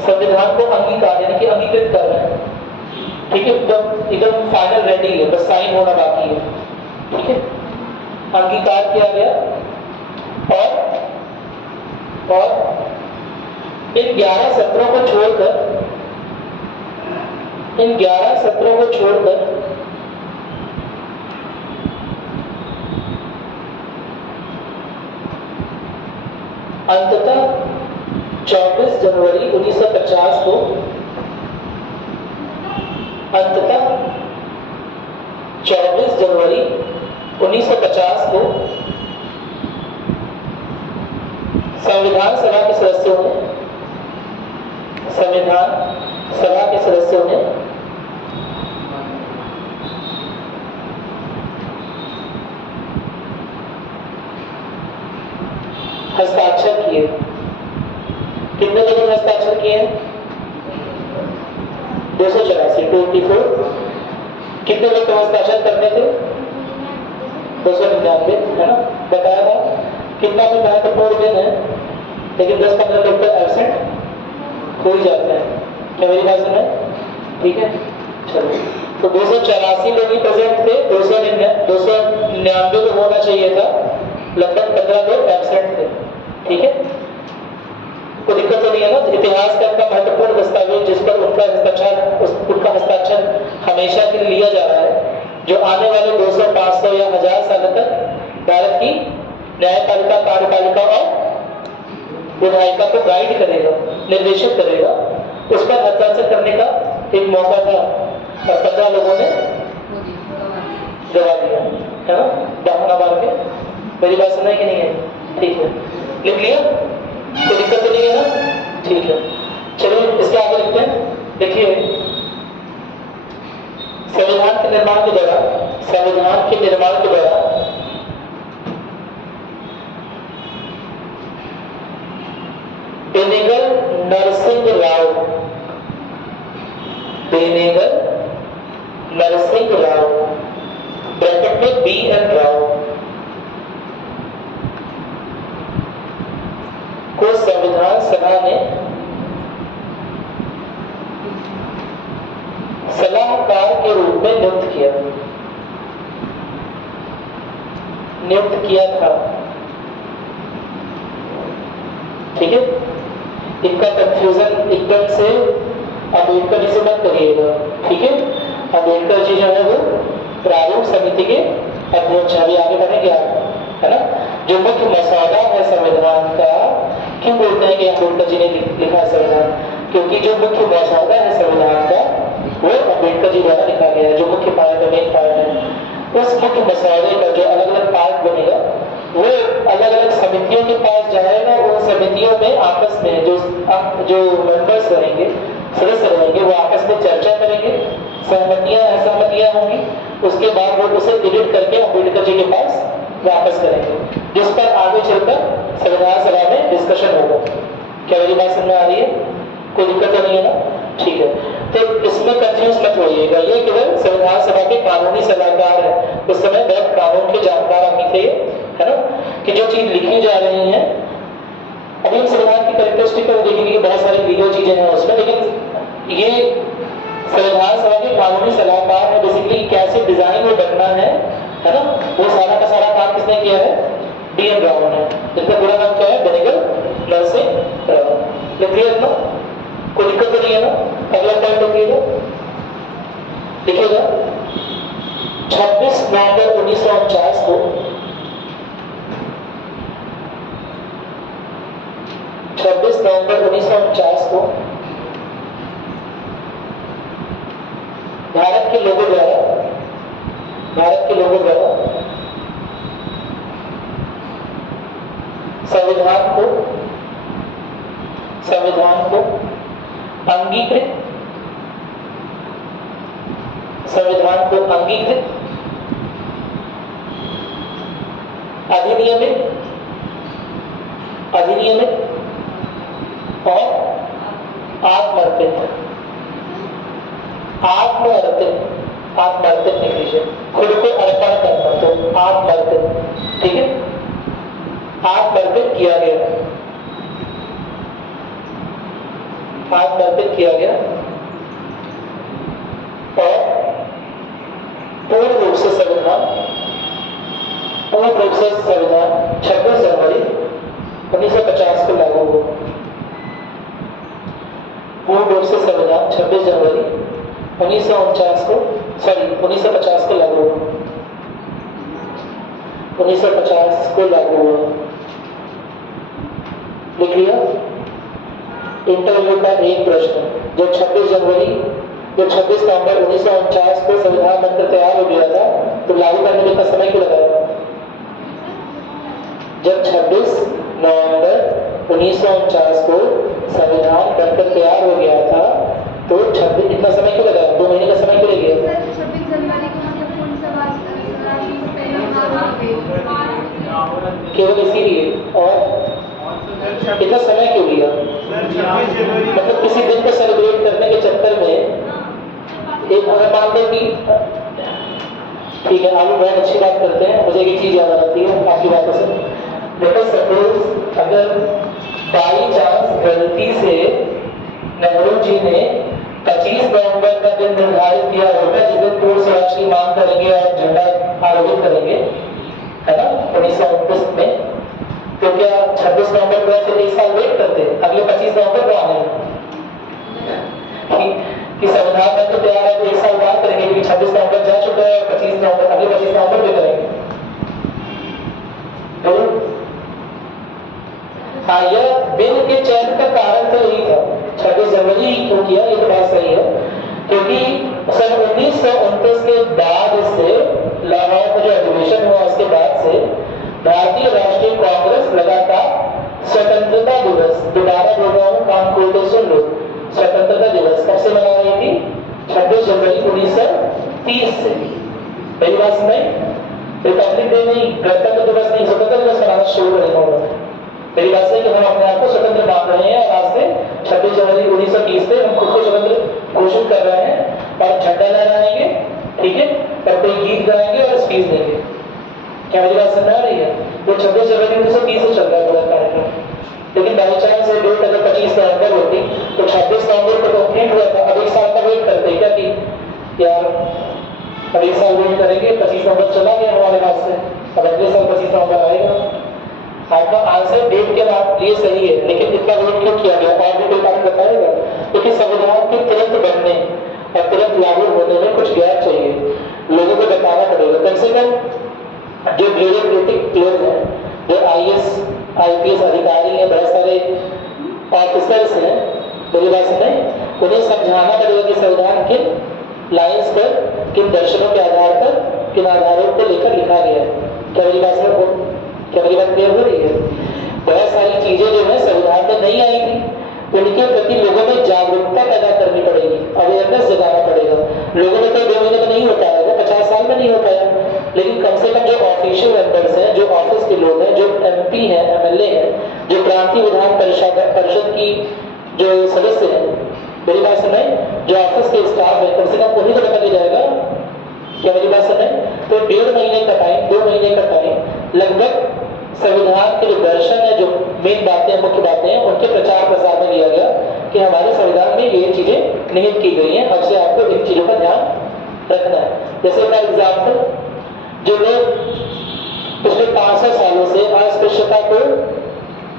संविधान को अंगीकार यानी कि अंगीकृत कर रहे हैं, ठीक है, एकदम फाइनल रेडी है, बस साइन होना बाकी है, ठीक है। अंगीकार किया गया और इन 11 सत्रों को छोड़कर अंततः 24 जनवरी 1950 को संविधान सभा के सदस्यों ने हस्ताक्षर किए। कितने लोगों ने हस्ताक्षर किए? 284, 24। कितने लोग को हस्ताक्षर करने थे? 299, है ना, बताया था। कितना भी महत्वपूर्ण दिन है लेकिन 10-15 लोग तो एब्सेंट हो ही जाते हैं। क्या मेरी बात सुना है? ठीक है, चलो। तो 284 लोग ही प्रेजेंट थे, 299 तो होना चाहिए था, लगभग 15 लोग एब्सेंट थे, ठीक है। कोई दिक्कत तो नहीं है ना? इतिहास का इतना महत्वपूर्ण दस्तावेज जिस पर उनका हस्ताक्षर हमेशा के लिए लिया जा रहा है, जो आने वाले 200, 500 या 1000 साल तक भारत की न्यायपालिका, कार्यपालिका और विधायिका को गाइड करेगा, निर्देशित करेगा, उस पर हस्ताक्षर करने का एक मौका था और 15 लोगों ने गवा दिया, है ना, बहाना मार के। मेरी बात सुना है कि नहीं है? ठीक है, लिख लिया? कोई दिक्कत तो नहीं है ना? ठीक है, चलिए इसके आगे लिखते हैं। देखिए, संविधान के निर्माण के दौरान बेनेगल नरसिंह राव ब्रैकेट में BN राव को संविधान सभा ने सलाहकार के रूप में नियुक्त किया था, ठीक है। इनका कंफ्यूजन एकदम से अम्बेडकर जी से मत करिएगा, ठीक है। अम्बेडकर जी जो है वो प्रारूप समिति के अध्यक्ष, अभी आगे बढ़ेंगे आप, है ना। जो मुख्य मसौदा है संविधान का, क्यों बोलते हैं कि अम्बेडकर जी ने लिखा है संविधान? क्योंकि जो मुख्य मसौदा है संविधान का वो अम्बेडकर जी द्वारा लिखा गया है। जो मुख्य पार्ट है, मेन पार्ट है, उस मुख्य मसौदे का जो अलग अलग पार्ट बनेगा वो अलग अलग समितियों के पास जाएगा। उन समितियों में आपस में जो मेंबर्स रहेंगे, सदस्य रहेंगे, वो आपस में चर्चा करेंगे, सहमतियां असहमतियां होंगी, उसके बाद वो उसे एडिट करके अम्बेडकर जी के पास वापस करेंगे, जिस पर आगे चलकर संविधान सभा में डिस्कशन होगा। क्या मेरी बात समझ में आ रही है? कोई दिक्कत तो नहीं है ना? ठीक है, तो इसमें कंफ्यूज मत होइएगा, ये केवल संविधान सभा के कानूनी सलाहकार है। उस समय बहुत कानून के जानकार आदमी थे, है ना, कि जो चीज लिखी जा रही है, अभी हम संविधान की कैरेक्टरिस्टिक को देखेंगे कि बहुत सारी लीगल चीजें हैं उसमें, लेकिन ये संविधान सभा के कानूनी सलाहकार है। बेसिकली कैसे डिजाइन में बनना है ना, वो सारा का सारा काम किसने किया है? BN राव ने। जिनका पूरा नाम क्या है? बेनेगल नरसिंह राव। क्लियर ना? कोई दिक्कत तो नहीं है ना? अगला पॉइंट लिखिएगा, 26 नवंबर 1949 को 26 नवंबर 1949 को भारत के लोगों द्वारा संविधान को अंगीकृत, संविधान को अंगीकृत, अधिनियमित और आत्मर्पित लिख लीजिए, खुद को अर्पण करना, तो आत्मर्पित, ठीक है, आत्मर्पित किया गया, आत्मर्पित किया गया और पूर्ण रूप से संविधान 26 जनवरी 1950 को लागू हुआ। पूर्ण रूप से संविधान 26 जनवरी 1950 को लागू हुआ। 1950 को लागू हुआ। लिख लिया? इंटरव्यू का एक प्रश्न, जब 26 नवंबर 1949 को संविधान बनकर तैयार हो गया था, तो लागू करने में इतना समय क्यों लगाया? जब 26 नवंबर 1949 को संविधान बनकर तैयार हो गया था, तो 26 इतना समय क्यों लगाया? 2 महीने का समय क्यों लग गया? 26 जनवरी को मतलब कौन सा केवल इसीलिए, और इतना समय क्यों लिया? मतलब किसी दिन को सेलिब्रेट करने के चक्कर में एक मान लो कि ठीक है, आप बहुत अच्छी बात करते हैं, मुझे एक चीज याद आती है आपकी बातों से। देखो सपोज अगर बाई चांस गलती से नेहरू जी ने 25 नवंबर का दिन निर्धारित किया होगा जिस दिन पूर्ण स्वराज की मांग करेंगे और झंडा आरोहित करेंगे, है ना, 1929 में, तो क्या 26 नवंबर को ऐसे 1 साल वेट करते, अगले 25 नवंबर को आने कि संविधान बनकर तैयार है तो 1 साल बाद करेंगे, क्योंकि 26 नवंबर जा चुका है, 25 नवंबर अगले 25 नवंबर में करेंगे। तो हाँ, यह बिल के चयन का कारण तो यही था, 26 जनवरी क्यों किया, ये तो बात सही है, क्योंकि सन 1929 के बाद से लाहौर का जो अधिवेशन हुआ उसके बाद से भारतीय राष्ट्रीय कांग्रेस लगातार स्वतंत्रता दिवस, दोबारा बोल रहा हूँ, काम खोल के सुन लो, स्वतंत्रता दिवस कब से मना रही थी? 26 जनवरी 1930 से। मेरी बात सुनाई? रिपब्लिक डे नहीं, गणतंत्र दिवस नहीं, स्वतंत्रता दिवस मनाना शुरू करेगा होगा। मेरी बात है कि हम अपने आप को स्वतंत्र मान रहे हैं, आज से 26 जनवरी 1930 से हम खुद को स्वतंत्र घोषित कर रहे हैं और झंडा लहराएंगे, ठीक है, और कोई गीत गाएंगे और स्पीच देंगे। क्या मेरी बात समझ आ रही है? तो 26 जनवरी 1930 से चल रहा है पूरा कार्यक्रम, लेकिन बाई चांस से डेट अगर 25 नवंबर होती तो 26 नवंबर को कंप्लीट हुआ था, अब 1 साल का वेट करते क्या कि यार अब 1 साल वेट करेंगे, 25 नवंबर चला गया हमारे हाथ से, अब अगले साल 25 नवंबर आएगा। आपका आंसर डेट के बाद ये सही है, लेकिन इतना वेट क्यों किया गया? और भी कोई बात बताएगा? क्योंकि संविधान के तुरंत बनने और तुरंत लागू होने में कुछ गैप चाहिए, लोगों को बताना पड़ेगा। कम से कम जो ब्यूरोक्रेटिक लोग हैं, जो IAS IPS अधिकारी हैं, बहुत सारे ऑफिसर्स हैं, मेरी बात सुने, उन्हें समझाना पड़ेगा कि संविधान किन लाइन्स पर, किन दर्शनों के आधार पर, किन आधारों को लेकर लिखा गया है। क्या मेरी बात क्लियर हो रही है? बहुत सारी चीजें जो है संविधान में नहीं आई थी, उनके प्रति लोगों में जागरूकता पैदा करनी पड़ेगी, अवेयरनेस जगाना पड़ेगा। लोगों में तो 2 महीने में नहीं हो पाएगा, 50 साल में नहीं हो पाया, लेकिन कम से कम जो ऑफिशियल मेंबर्स हैं, जो ऑफिस के लोग हैं, जो MP हैं, MLA हैं, जो क्रांति विधान परिषद की जो सदस्य हैं, मेरी बात सुनाई, जो ऑफिस के स्टाफ है, कम से कम उन्हीं को पता चल जाएगा। क्या मेरी बात सुनाई? तो 1.5 महीने का टाइम, 2 महीने का टाइम लगभग संविधान के जो दर्शन है, जो मेन बातें, मुख्य बातें हैं, उनके प्रचार प्रसार में लिया गया कि हमारे संविधान में ये चीजें निहित की गई हैं, अब से आपको इन चीजों का ध्यान रखना है। जैसे फॉर एग्जाम्पल, जो लोग पिछले 500 सालों से अस्पृश्यता को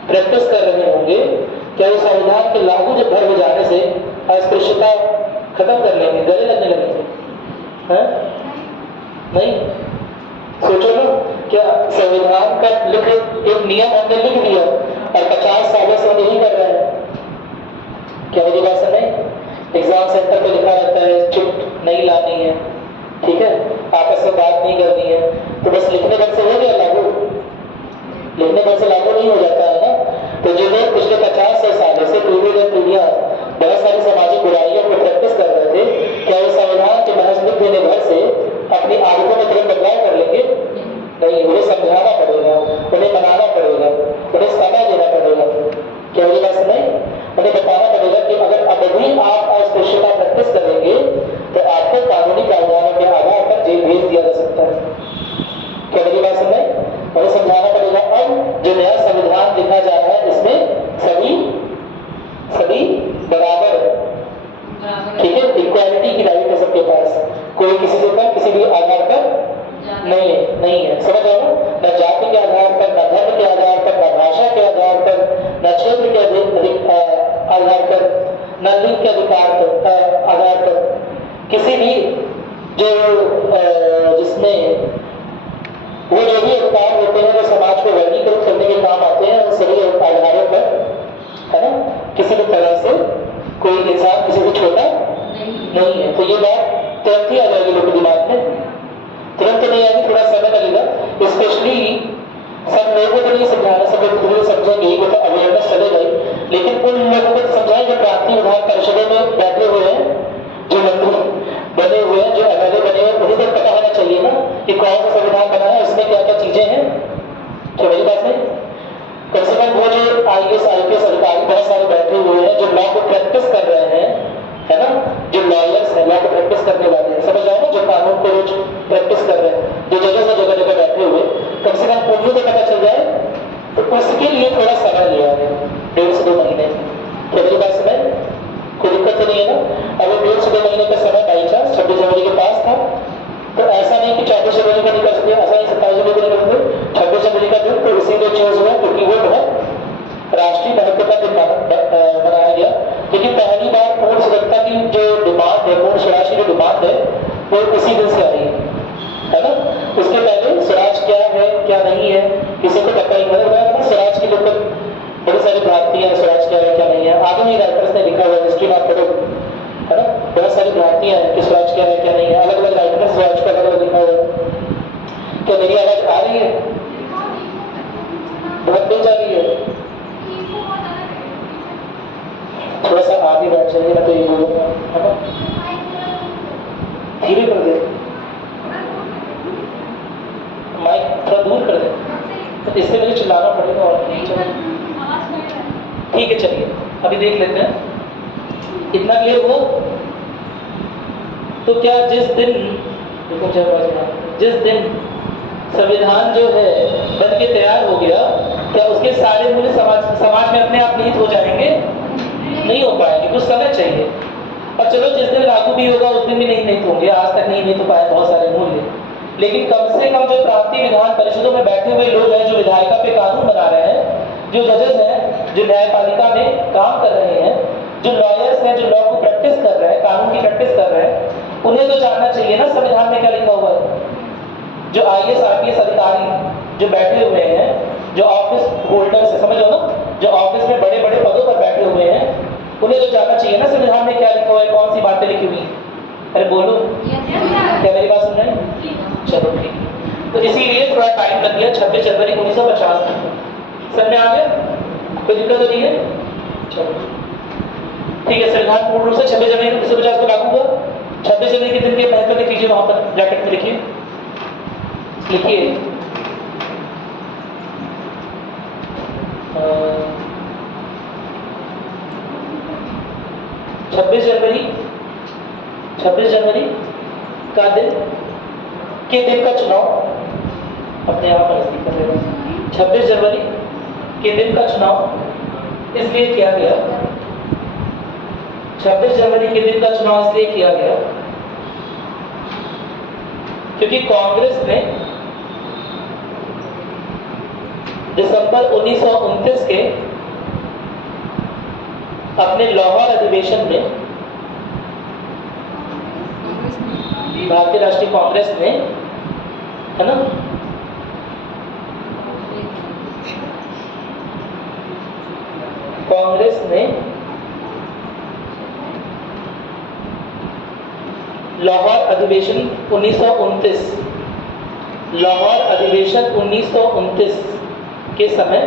प्रैक्टिस कर रहे होंगे, क्या वो संविधान के लागू जब भर हो जाने से अस्पृश्यता खत्म कर लेंगे, गले लगने लगेंगे? नहीं, सोचो ना, क्या संविधान का एक नियम हमने लिख दिया और 50 सालों से हम यही कर रहे हैं? क्या मेरी बात समझ? एग्जाम सेंटर पे लिखा रहता है चिट नहीं लानी है, ठीक है, आपस में बात नहीं करनी है, तो बस लिखने भर से हो गया लागू? लिखने भर से लागू नहीं हो जाता है ना, प्रैक्टिस करेंगे तो आपको कानूनी प्रावधानों के आधार पर जेल भेज दिया जा सकता है। क्या मेरी बात समझ में? और समझाना पड़ेगा। अब जो नया संविधान लिखा जा रहा है इसमें सभी बराबर है, ठीक है, इक्वालिटी की राइट है सबके पास, कोई किसी से कम किसी भी आधार पर नहीं है, समझ रहे हो? न जाति के आधार पर, न धर्म के आधार पर, न भाषा के आधार पर, न क्षेत्र के आधार पर, न लिंग के आधार पर, किसी भी जो जिसमें वो जो भी अधिकार होते हैं वो समाज को वर्गीकृत करने के काम आते हैं, वो सभी आधारों पर, है ना, किसी भी तरह से कोई इंसान किसी से छोटा नहीं है। तो ये बात तुरंत ही आ जाएगी लोगों के दिमाग में, तुरंत नहीं आएगी, थोड़ा समय लगेगा। स्पेशली सब लोगों को तो नहीं समझाना, सब लोग धीरे समझेंगे, वो तो अवेयरनेस चलेगा ही, लेकिन उन लोगों को समझाएं जो क्रांति विधान परिषदों में बैठे हुए हैं, जो मंत्री बने हुए हैं, जो एमएलए बने हुए, उन्हें तो पता होना चाहिए ना कि कौन सा संविधान बना है, उसमें क्या क्या चीजें हैं। तो मेरी बात नहीं, कम से कम वो जो IAS IPS अधिकारी बहुत सारे बैठे हुए हैं जो लॉ को प्रैक्टिस कर रहे हैं, है ना, जो लॉयर्स हैं, लॉ को प्रैक्टिस करने वाले हैं, समझ रहे हैं ना, जो कानून को रोज प्रैक्टिस कर रहे हैं, जो जजेस हैं जगह जगह बैठे हुए, कम से कम उन्हें तो पता चल जाए। तो उसके लिए थोड़ा समय लिया है, 1.5 से 2 महीने। क्या मेरी बात समझ? कोई दिक्कत तो नहीं है ना? अगर 1.5 से 2 महीने का समय बाई चांस 26 जनवरी के पास था, तो ऐसा नहीं कि 24 जनवरी का नहीं कर सकते, ऐसा नहीं 27 जनवरी को नहीं कर सकते, 26 जनवरी का दिन तो इसीलिए चूज हुआ क्योंकि वो बहुत राष्ट्रीय महत्व का दिन मनाया गया, क्योंकि पहली बार पूर्ण सुरक्षा की जो डिमांड है, पूर्ण स्वराज की जो डिमांड है, वो उसी दिन से आई है ना। उसके पहले स्वराज क्या है क्या नहीं है किसी को पता ही नहीं है। स्वराज की लोग बड़ी सारी भ्रांतियां हैं, स्वराज क्या है क्या नहीं है, आगे ही राइटर्स ने लिखा हुआ है, हिस्ट्री में आप पढ़ो, है ना, बहुत सारी भ्रांतियां हैं कि स्वराज क्या है क्या नहीं है, अलग अलग राइटर्स स्वराज को अलग अलग लिखा हुआ है। क्या मेरी आवाज आ रही है? बहुत तेज आ रही है? थोड़ा सा आगे बैठ जाइए, मैं तो ये बोलूंगा, है ना, धीरे कर दे, माइक थोड़ा दूर कर दे, तो इससे मुझे चिल्लाना पड़ेगा। और ठीक है, चलिए अभी देख लेते हैं, इतना क्लियर हुआ? तो क्या जिस दिन संविधान जो है बन के तैयार हो गया, क्या उसके सारे मूल्य समाज में अपने आप निहित हो जाएंगे? नहीं हो पाएंगे, कुछ समय चाहिए। और चलो जिस दिन लागू भी होगा उस दिन भी नहीं निहित होंगे, आज तक नहीं निहित हो पाए बहुत सारे मूल्य, लेकिन कम से कम जो क्रांति विधान परिषदों में बैठे हुए लोग हैं, जो विधायिका पे कानून बना रहे हैं, जो जजेस हैं, जो न्यायपालिका में काम कर रहे हैं, जो लॉयर्स हैं, जो लॉ को प्रैक्टिस कर रहे हैं, कानून की प्रैक्टिस कर रहे हैं, उन्हें तो जानना चाहिए ना संविधान में क्या लिखा हुआ है। जो IAS IPS अधिकारी जो बैठे हुए हैं, जो ऑफिस होल्डर्स है, समझो ना, जो ऑफिस में बड़े बड़े पदों पर बैठे हुए हैं, उन्हें तो जानना चाहिए ना संविधान में क्या लिखा हुआ है, कौन सी बातें लिखी हुई हैं। अरे बोलो, क्या मेरी बात सुन रहे हैं? चलो ठीक। तो इसीलिए थोड़ा टाइम लग गया, 26 जनवरी 1950 समझ में आ गया? कोई दिक्कत तो नहीं है? चलो ठीक है। संविधान पूर्ण रूप से 26 जनवरी 1950 को लागू हुआ। 26 जनवरी के दिन के महत्व लिख लीजिए, वहां पर ब्रैकेट में लिखिए, लिखिए 26 जनवरी का दिन के दिन का चुनाव अपने आप नजदीक कर लेगा। 26 जनवरी के दिन का चुनाव इसलिए किया गया, 26 जनवरी के दिन का चुनाव इसलिए किया गया क्योंकि कांग्रेस ने दिसंबर 1929 के अपने लाहौर अधिवेशन में भारतीय राष्ट्रीय कांग्रेस ने, है ना, कांग्रेस ने लाहौर अधिवेशन 1929, लाहौर अधिवेशन 1929 के समय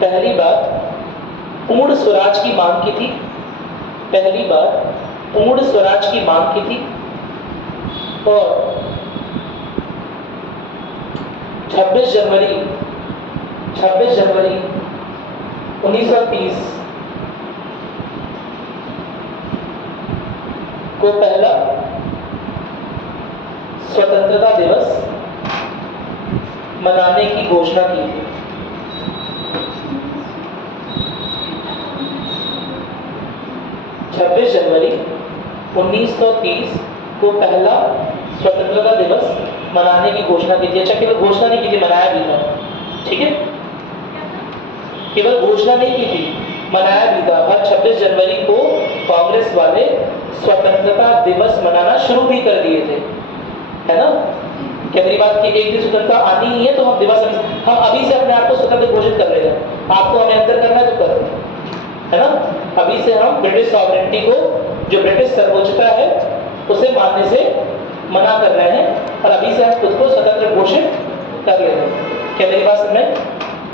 पहली बार पूर्ण स्वराज की मांग की थी, पहली बार पूर्ण स्वराज की मांग की थी। और 26 जनवरी 1930 को पहला स्वतंत्रता दिवस मनाने की घोषणा की थी। छब्बीस जनवरी 1930 को पहला स्वतंत्रता दिवस मनाने की घोषणा की थी। अच्छा, केवल घोषणा नहीं की थी, मनाया भी था। ठीक है, केवल घोषणा नहीं की थी, मनाया भी था। हर 26 जनवरी को कांग्रेस वाले स्वतंत्रता दिवस मनाना शुरू भी कर दिए थे, है ना? क्या मेरी बात की एक दिन स्वतंत्रता आनी ही है तो हम दिवस हम अभी से अपने आप को स्वतंत्र घोषित कर रहे हैं। आपको हमें अंतर करना है तो कर, है ना? अभी से हम ब्रिटिश सॉवरेनिटी को, जो ब्रिटिश सर्वोच्चता है, उसे मानने से मना कर रहे हैं और अभी से हम खुद को स्वतंत्र घोषित कर ले रहे हैं। क्या मेरी बात समझ?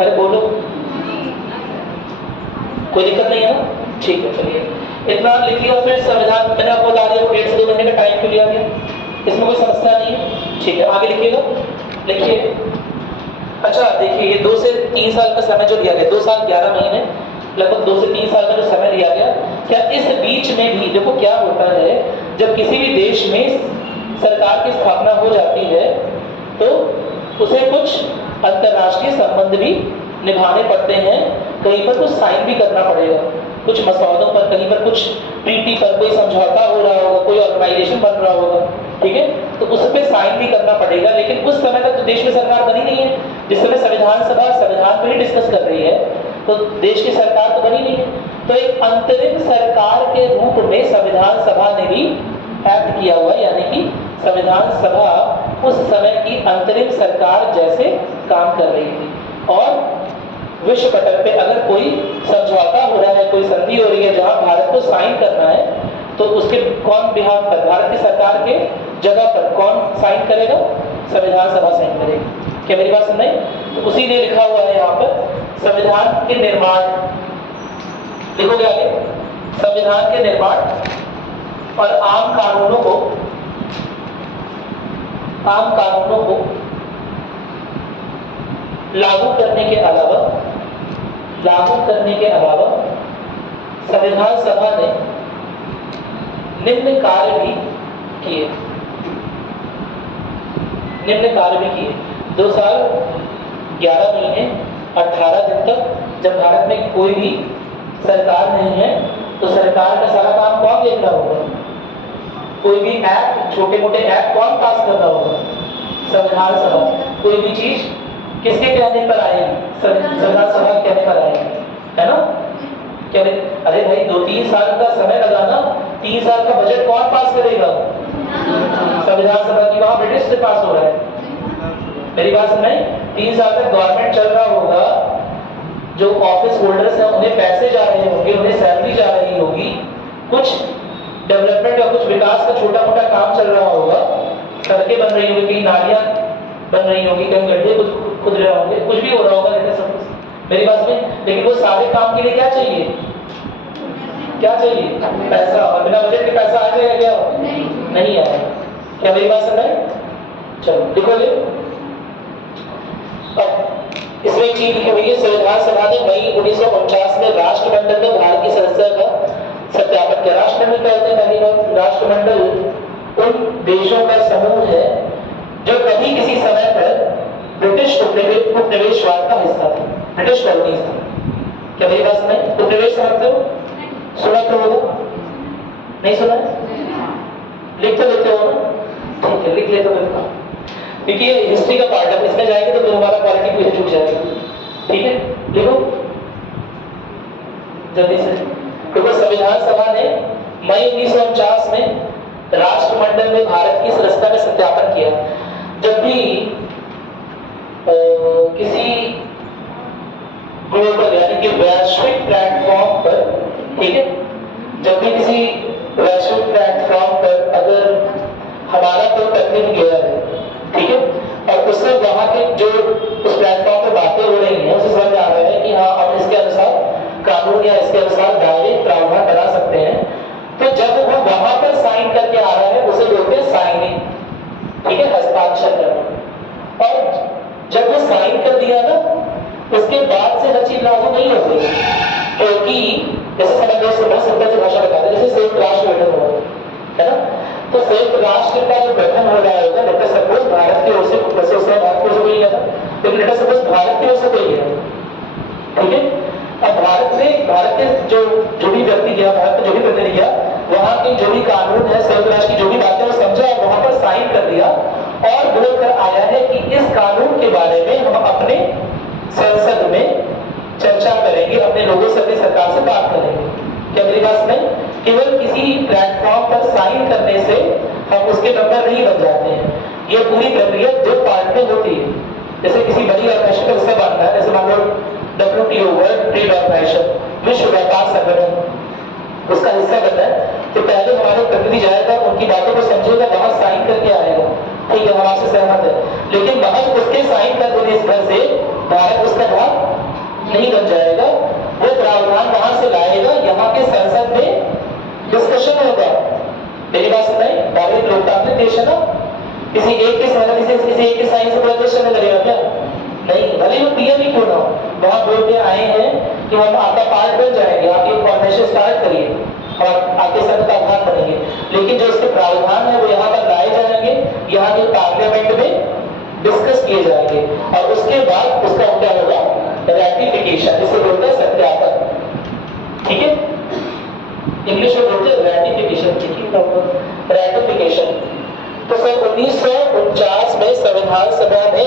अरे बोलो, कोई दिक्कत नहीं है ना? ठीक है, चलिए इतना लिख लिया। फिर संविधान मैंने आपको बता दिया, 1.5 से 2 महीने का टाइम क्यों लिया गया, इसमें कोई समस्या नहीं है। ठीक है, आगे लिखिएगा, लिखिए। अच्छा देखिए, ये 2 से 3 साल का समय जो लिया गया, 2 साल 11 महीने, लगभग 2 से 3 साल का जो समय लिया गया, क्या इस बीच में भी देखो क्या होता है, जब किसी भी देश में सरकार की स्थापना हो जाती है तो उसे कुछ अंतर्राष्ट्रीय संबंध भी निभाने पड़ते हैं, कहीं पर कुछ साइन भी करना पड़ेगा, कुछ मसौदों पर, कहीं पर कुछ ट्रीटी पर कोई समझौता हो रहा होगा, कोई ऑर्गेनाइजेशन बन रहा होगा, ठीक है, तो उस पर साइन भी करना पड़ेगा। लेकिन उस समय तक तो देश में सरकार बनी नहीं है। जिस समय संविधान सभा संविधान पर ही डिस्कस कर रही है तो देश की सरकार तो बनी नहीं है। तो एक अंतरिम सरकार के रूप में संविधान सभा ने भी एक्ट किया हुआ है, यानी कि संविधान सभा उस समय की अंतरिम सरकार जैसे काम कर रही थी। और विश्व पटल पे अगर कोई समझौता हो रहा है, कोई संधि हो रही है जहां भारत को साइन करना है, तो उसके कौन बिहाफ पर, भारत की सरकार के जगह पर कौन साइन करेगा? संविधान सभा साइन करेगी। क्या मेरी बात सुन रहे? तो उसी लिए लिखा हुआ है यहाँ पर संविधान के निर्माण, लिखोगे आगे, संविधान के निर्माण और आम कानूनों को लागू करने के अलावा संविधान सभा ने निम्न कार्य भी किए। 2 साल 11 महीने 18 दिन तक जब भारत में कोई भी सरकार नहीं है तो सरकार का सारा काम कौन देख रहा होगा? कोई भी एक्ट, छोटे मोटे एक्ट कौन पास कर रहा होगा? संविधान सभा। कोई भी चीज किसके कहने पर आएगी? संविधान सभा के कहने पर आएगी, है ना? क्या अरे भाई 2-3 साल का समय लगाना, 3 साल का बजट कौन पास करेगा? संविधान सभा की, वहां ब्रिटिश से पास हो रहा है। मेरी बात समझ? 3 साल तक गवर्नमेंट चल रहा होगा, जो ऑफिस होल्डर्स हैं उन्हें पैसे जा रहे होंगे, उन्हें सैलरी जा रही होगी, कुछ डेवलपमेंट या कुछ विकास का छोटा मोटा काम चल रहा होगा, सड़कें बन रही होंगी, कहीं नालियां बन रही होंगी, कहीं गड्ढे खुद रहे होंगे, कुछ भी हो रहा होगा, मेरी बात में। लेकिन वो सारे काम के लिए क्या चाहिए? पैसा। और बिना बजट के पैसा आ जाएगा क्या? नहीं आएगा। क्या मेरी बात समझ? चलो लिखोगे। अब इसमें एक चीज लिखी हुई है, संविधान सभा ने मई 1949 में राष्ट्रमंडल में भारत की सदस्यता का सत्यापन किया। राष्ट्रमंडल कहते हैं, पहली बात, राष्ट्रमंडल उन देशों का समूह है जो कभी किसी समय पर ब्रिटिश उपनिवेशवाद का हिस्सा थे, ब्रिटिश कॉलोनीज थे। क्या मेरी बात सुनाई? उपनिवेश समझते हो? सुना तो होगा, नहीं सुना? लिख तो लेते हो ना? ठीक है, लिख लेते हो बिल्कुल, क्योंकि ये हिस्ट्री का पार्ट है, इसमें जाएंगे तो फिर हमारा क्वालिटी पीछे छूट जाएगा। ठीक है, लिखो जल्दी से। देखो, संविधान सभा ने मई 1949 में राष्ट्रमंडल में भारत की सदस्यता का सत्यापन किया। जब भी किसी ग्लोबल यानी कि वैश्विक प्लेटफॉर्म पर, ठीक है, जब भी किसी वैश्विक प्लेटफॉर्म पर अगर हमारा कोई प्रतिनिधि गया है, ठीक है, और उससे वहां के जो उस प्लेटफॉर्म पर बातें हो रही हैं, उसे समझ आ रहा है कि हाँ हम इसके अनुसार कानून या इसके अनुसार दायरे प्रावधान बना सकते हैं, तो जब वो वहां पर साइन करके आ रहा है उसे बोलते हैं साइनिंग। हस्ताक्षर करना। और जब वो साइन कर दिया ना, उसके बाद से हर चीज लागू नहीं हो गई, क्योंकि जैसे समझ लो, बहुत सिंपल सी भाषा बता दें, जैसे संयुक्त राष्ट्र गठन हुआ है ना, तो संयुक्त राष्ट्र का जो गठन हो रहा होगा, लेटर सपोज भारत की ओर से, वैसे उसने भारत की ओर से कोई गया था, लेकिन लेटर सपोज भारत की ओर से कोई गया, ठीक है। अब भारत के जो भी व्यक्ति गया, भारत का जो भी प्रतिनिधि गया, वहां के जो भी कानून है, संयुक्त राष्ट्र की जो भी बातें वो समझा और वहां पर साइन कर दिया और बोल कर आया है कि इस कानून के बारे में हम अपने संसद में चर्चा करेंगे, अपने लोगों से, अपनी सरकार से बात करेंगे। क्या मेरी बात नहीं? केवल किसी प्लेटफॉर्म पर साइन करने से हम उसके मेंबर नहीं बन जाते हैं। ये पूरी प्रक्रिया 2 पार्ट में होती है। जैसे किसी बड़ी ऑर्गेनाइजेशन का हिस्सा बनना है, जैसे मान लो WTO, वर्ल्ड ट्रेड ऑर्गेनाइजेशन, विश्व व्यापार संगठन, उसका हिस्सा बनना है, तो पहले हमारे प्रतिनिधि जाएगा, उनकी बातों को समझेगा, वहां साइन करके आएगा, ठीक है, हम आपसे सहमत है। लेकिन महज उसके साइन कर देने से भारत उसका भाग नहीं बन जाएगा। वो प्रावधान वहां से लाएगा, यहाँ के संसद में डिस्कशन होगा। मेरी बात सुनाई? भारत लोकतांत्रिक देश है ना, किसी एक के सहमति से, किसी एक के साइन से पूरा देश चलने लगेगा क्या? नहीं, भले वो पीएम ही क्यों ना हो, वहां बोल के आए हैं कि हम आपका पार्ट बन जाएंगे, आप ये फॉर्मेशन स्टार्ट करिए और आपके संघ का भाग बनेंगे। लेकिन जो इसके प्रावधान है वो यहाँ पर लाए जाएंगे, यहाँ के पार्लियामेंट में डिस्कस किए जाएंगे और उसके बाद उसका क्या होगा? रैटिफिकेशन, जिसे बोलते हैं सत्यापन, ठीक है, इंग्लिश में बोलते हैं रैटिफिकेशन, ठीक है, रैटिफिकेशन। तो सन 1949 में संविधान सभा ने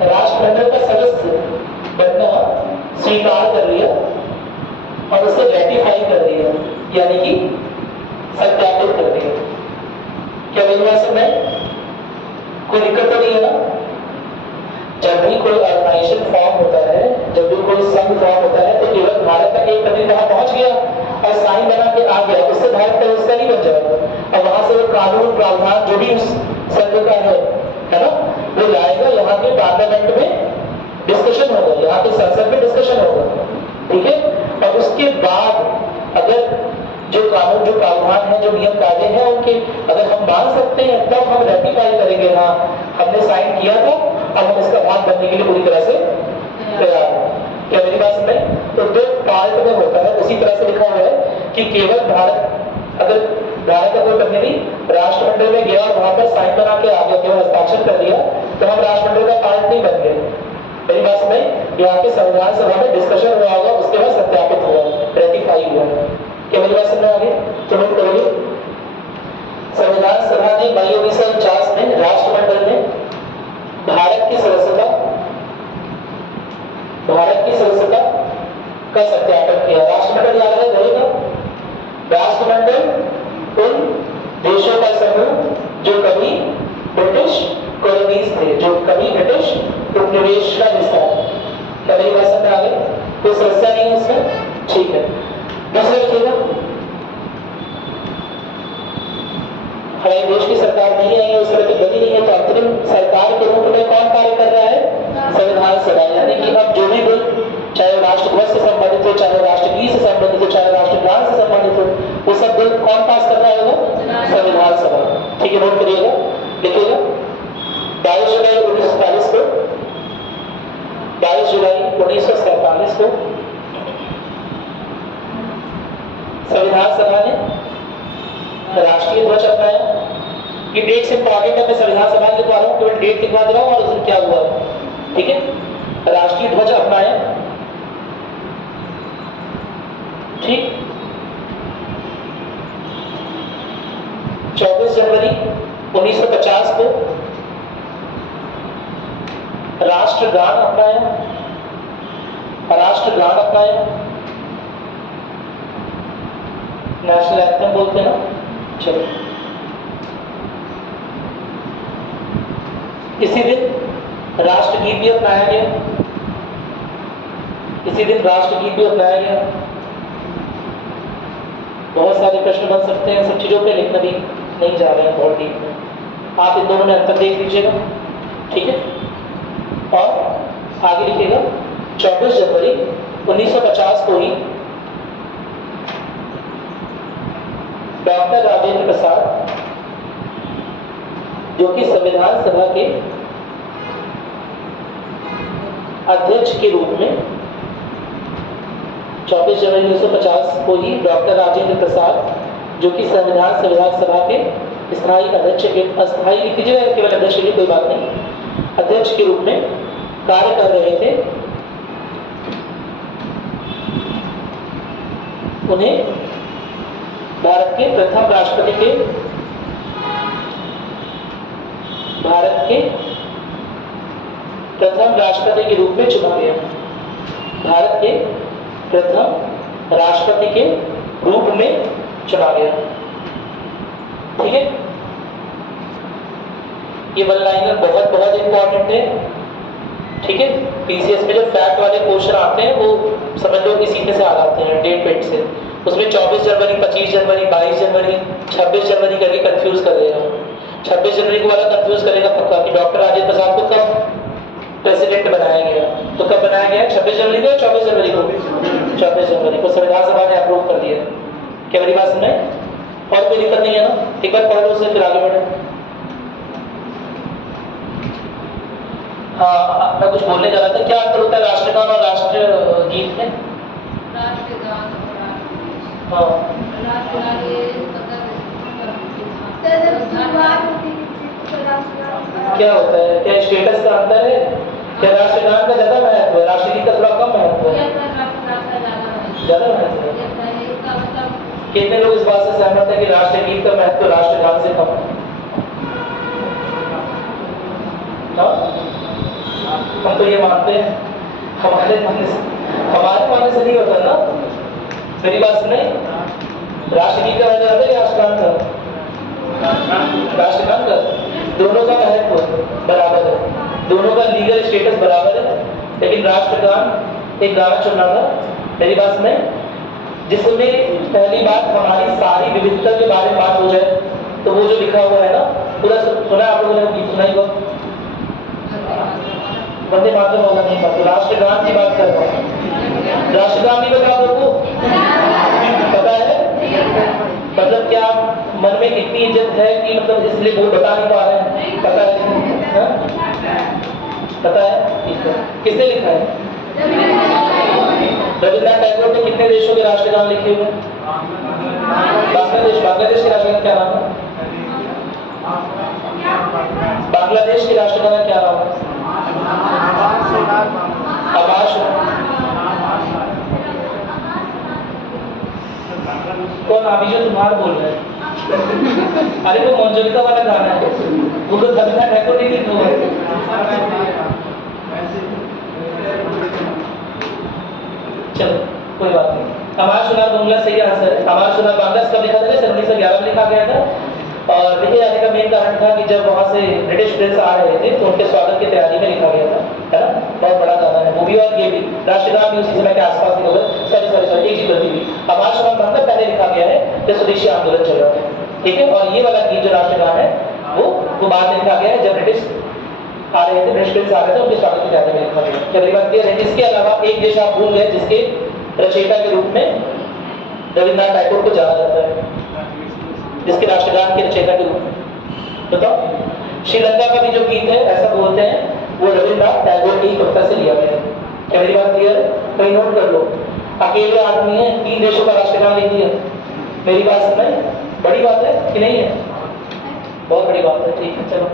राष्ट्रमंडल का सदस्य बनना स्वीकार कर लिया और उसे रैटिफाई कर दिया, यानी कि सत्यापित कर दिया। क्या मेरी बात समझ में? कोई दिक्कत तो नहीं है ना? जब भी कोई ऑर्गेनाइजेशन फॉर्म होता है, जब भी कोई संघ फॉर्म होता है, तो केवल भारत का एक प्रतिनिधि वहां पहुंच गया और साइन बना के आ गया, उससे भारत का हिस्सा नहीं बन जाएगा। और वहां से वो कानून प्रावधान जो भी उस संघ का है ना, वो लाएगा, यहाँ के पार्लियामेंट में डिस्कशन होगा, यहाँ के संसद में डिस्कशन होगा, ठीक है। और उसके बाद अगर जो कानून, जो प्रावधान है, जो नियम कायदे हैं उनके, अगर हम मान सकते हैं तब हम रेटिफाई करेंगे, हाँ हमने साइन किया था, अब हम इसका भाग बनने के लिए पूरी तरह से तैयार हैं। क्या मेरी बात समझ? तो 2 पार्ट में होता है, उसी तरह से लिखा हुआ है कि केवल भारत, अगर भारत का कोई प्रतिनिधि राष्ट्रमंडल में गया और वहां पर साइन बना के आ गया, केवल हस्ताक्षर कर दिया, तो हम राष्ट्रमंडल का पार्ट नहीं बन गए। मेरी बात समझ? यहाँ के संविधान सभा में डिस्कशन हुआ होगा, उसके बाद सत्यापित हुआ, रेटिफाई हुआ। क्या मेरी बात समझ में आ गई? तो नोट करोगे, संविधान सभा ने मई 1949 में राष्ट्रमंडल में भारत की सदस्यता का सत्यापन किया। राष्ट्रमंडल याद रहेगा, राष्ट्रमंडल उन देशों का समूह जो कभी ब्रिटिश कॉलोनीज थे, जो कभी ब्रिटिश उपनिवेश का हिस्सा है। क्या मेरी बात समझ में आ गई? कोई समस्या नहीं है इसमें, ठीक है। दूसरा लिखिएगा, हमारे देश की सरकार नहीं आई है, उस तरह की बनी नहीं है, तो अंतरिम सरकार के रूप में कौन कार्य कर रहा है? संविधान सभा। यानी कि अब जो भी बिल, चाहे राष्ट्रध्वज से संबंधित हो, चाहे राष्ट्रगीत से संबंधित हो, चाहे राष्ट्रगान से संबंधित हो, वो सब बिल कौन पास कर रहा होगा? संविधान सभा, ठीक है। नोट करिएगा, लिखिएगा 22 जुलाई 1947 को, 22 जुलाई 1947 को संविधान सभा ने राष्ट्रीय ध्वज अपनाया। ये डेट से इंपॉर्टेंट है, मैं संविधान सभा लिखवा रहा हूँ, केवल डेट लिखवा दे रहा हूँ और उस दिन क्या हुआ, ठीक है। राष्ट्रीय ध्वज अपनाया, ठीक। 24 जनवरी 1950 को राष्ट्रगान अपनाया, राष्ट्रगान अपनाया, नेशनल एंथम बोलते हैं ना, चलो। इसी दिन राष्ट्रगीत भी अपनाया गया, इसी दिन राष्ट्रगीत भी अपनाया गया। बहुत सारे प्रश्न बन सकते हैं, सब चीजों पे लिखना भी नहीं जा रहे हैं बहुत डीप में, आप इन दोनों में अंतर देख लीजिएगा, ठीक है। और आगे लिखिएगा 24 जनवरी 1950 को ही डॉक्टर राजेंद्र प्रसाद जो कि संविधान सभा के अध्यक्ष के रूप में 24 जनवरी 1950 को ही डॉक्टर राजेंद्र प्रसाद जो कि संविधान सभा के स्थायी अध्यक्ष के अस्थायी लिख दीजिएगा, केवल अध्यक्ष के लिए कोई बात नहीं, अध्यक्ष के रूप में कार्य कर रहे थे। उन्हें भारत के प्रथम राष्ट्रपति के रूप में चुना गया। भारत के प्रथम राष्ट्रपति के रूप में चुना गया। ठीक है, ये वन लाइनर बहुत बहुत इंपॉर्टेंट है। ठीक है, पीसीएस में जो फैक्ट वाले क्वेश्चन आते हैं वो समझ लो इसी में से आ जाते हैं, डेट वेट से। उसमें 24 जनवरी, 25 जनवरी, 22 जनवरी, 26 जनवरी करके कंफ्यूज कर देगा। 26 जनवरी को वाला कंफ्यूज करेगा पक्का कि डॉक्टर राजेंद्र प्रसाद को कब प्रेसिडेंट बनाया गया। तो कब बनाया गया? 26 जनवरी को, 24 जनवरी को? 24 जनवरी को संविधान सभा ने अप्रूव कर दिया। क्या मेरी बात सुन? और कोई दिक्कत नहीं है ना? एक बार पढ़ लो उसे फिर आगे बढ़े। हाँ, मैं कुछ बोलने जा रहा था। क्या अंतर होता है राष्ट्रगान और राष्ट्रगीत में? राष्ट्रगान हाँ, राष्ट्रगान ये क्या होता है? क्या स्टेटस का अंतर है? क्या राष्ट्रगान का ज्यादा महत्व है, राष्ट्रगीत का थोड़ा कम महत्व है? ज्यादा महत्व है। कितने लोग इस बात से सहमत है कि राष्ट्रगीत का महत्व राष्ट्रगान से कम है? हम तो ये मानते हैं, हमारे मानने से नहीं होता ना। मेरी बात सुने, राष्ट्रगीत का महत्व है राष्ट्रगान का? राष्ट्रगान का दोनों का महत्व बराबर है, दोनों का लीगल स्टेटस बराबर है, लेकिन राष्ट्रगान एक गाना चुनना था। मेरी बात सुने, जिसमें पहली बात हमारी सारी विविधता के बारे में बात हो जाए, तो वो जो लिखा हुआ है ना, पूरा सुना आप लोगों ने? गीत सुना ही होगा, वंदे मातरम होगा नहीं था। तो राष्ट्रगान की बात कर रहा हूँ। राष्ट्रगान नहीं बता आपको पता है? मतलब क्या मन में इतनी इज्जत है कि मतलब इसलिए वो बता नहीं पा रहे हैं? पता है? पता है? किसने लिखा है? रविन्द्रनाथ टैगोर ने कितने देशों के राष्ट्रगान लिखे हुए? बांग्लादेश के राष्ट्रगान क्या नाम है? बांग्लादेश के राष्ट्रगान क्या नाम है? आवाज। कौन अभी जो तुम्हारा बोल रहे हैं? अरे वो मंजलिका वाला गाना है, वो तो रविन्द्रनाथ टैगोर ने लिखा हुआ है। चलो कोई बात नहीं। हमारा सुनार बांग्ला सही आंसर है। हमारा सुनार बांग्ला कब लिखा था? 1911 में लिखा गया था। और लिखे जाने का मेन कारण था कि जब वहाँ से ब्रिटिश प्रिंस आ रहे थे तो उनके स्वागत की तैयारी में लिखा गया था, है ना? बहुत बड़ा गाना है वो भी, और ये भी राष्ट्रगान भी उसी समय के आसपास ही होगा। सॉरी एक चीज गलती हुई। हमारा सुनार बांग्ला पहले लिखा गया है जब स्वदेशी आंदोलन चल रहा था। ठीक है, और ये वाला गीत जो राष्ट्रगान है वो बाद में लिखा गया है जब ब्रिटिश आ रहे थे, ब्रिटिश प्रिंस आ रहे थे, उनके स्वागत की तैयारी में लिखा गया। क्या मेरी बात क्लियर है? इसके अलावा एक देश आप भूल गए जिसके रचयिता के रूप में रविन्द्रनाथ टैगोर को जाना जाता है, जिसके राष्ट्रगान के रचयिता के रूप में बताओ। श्रीलंका का भी जो गीत है ऐसा बोलते हैं वो रविन्द्रनाथ टैगोर की कविता से लिया गया है। क्या मेरी बात क्लियर है? कहीं नोट कर लो। अकेले आदमी है, 3 देशों का राष्ट्रगान लिख दिया। मेरी बात सुनाई, बड़ी बात है कि नहीं है? बहुत बड़ी बात है। ठीक है, चलो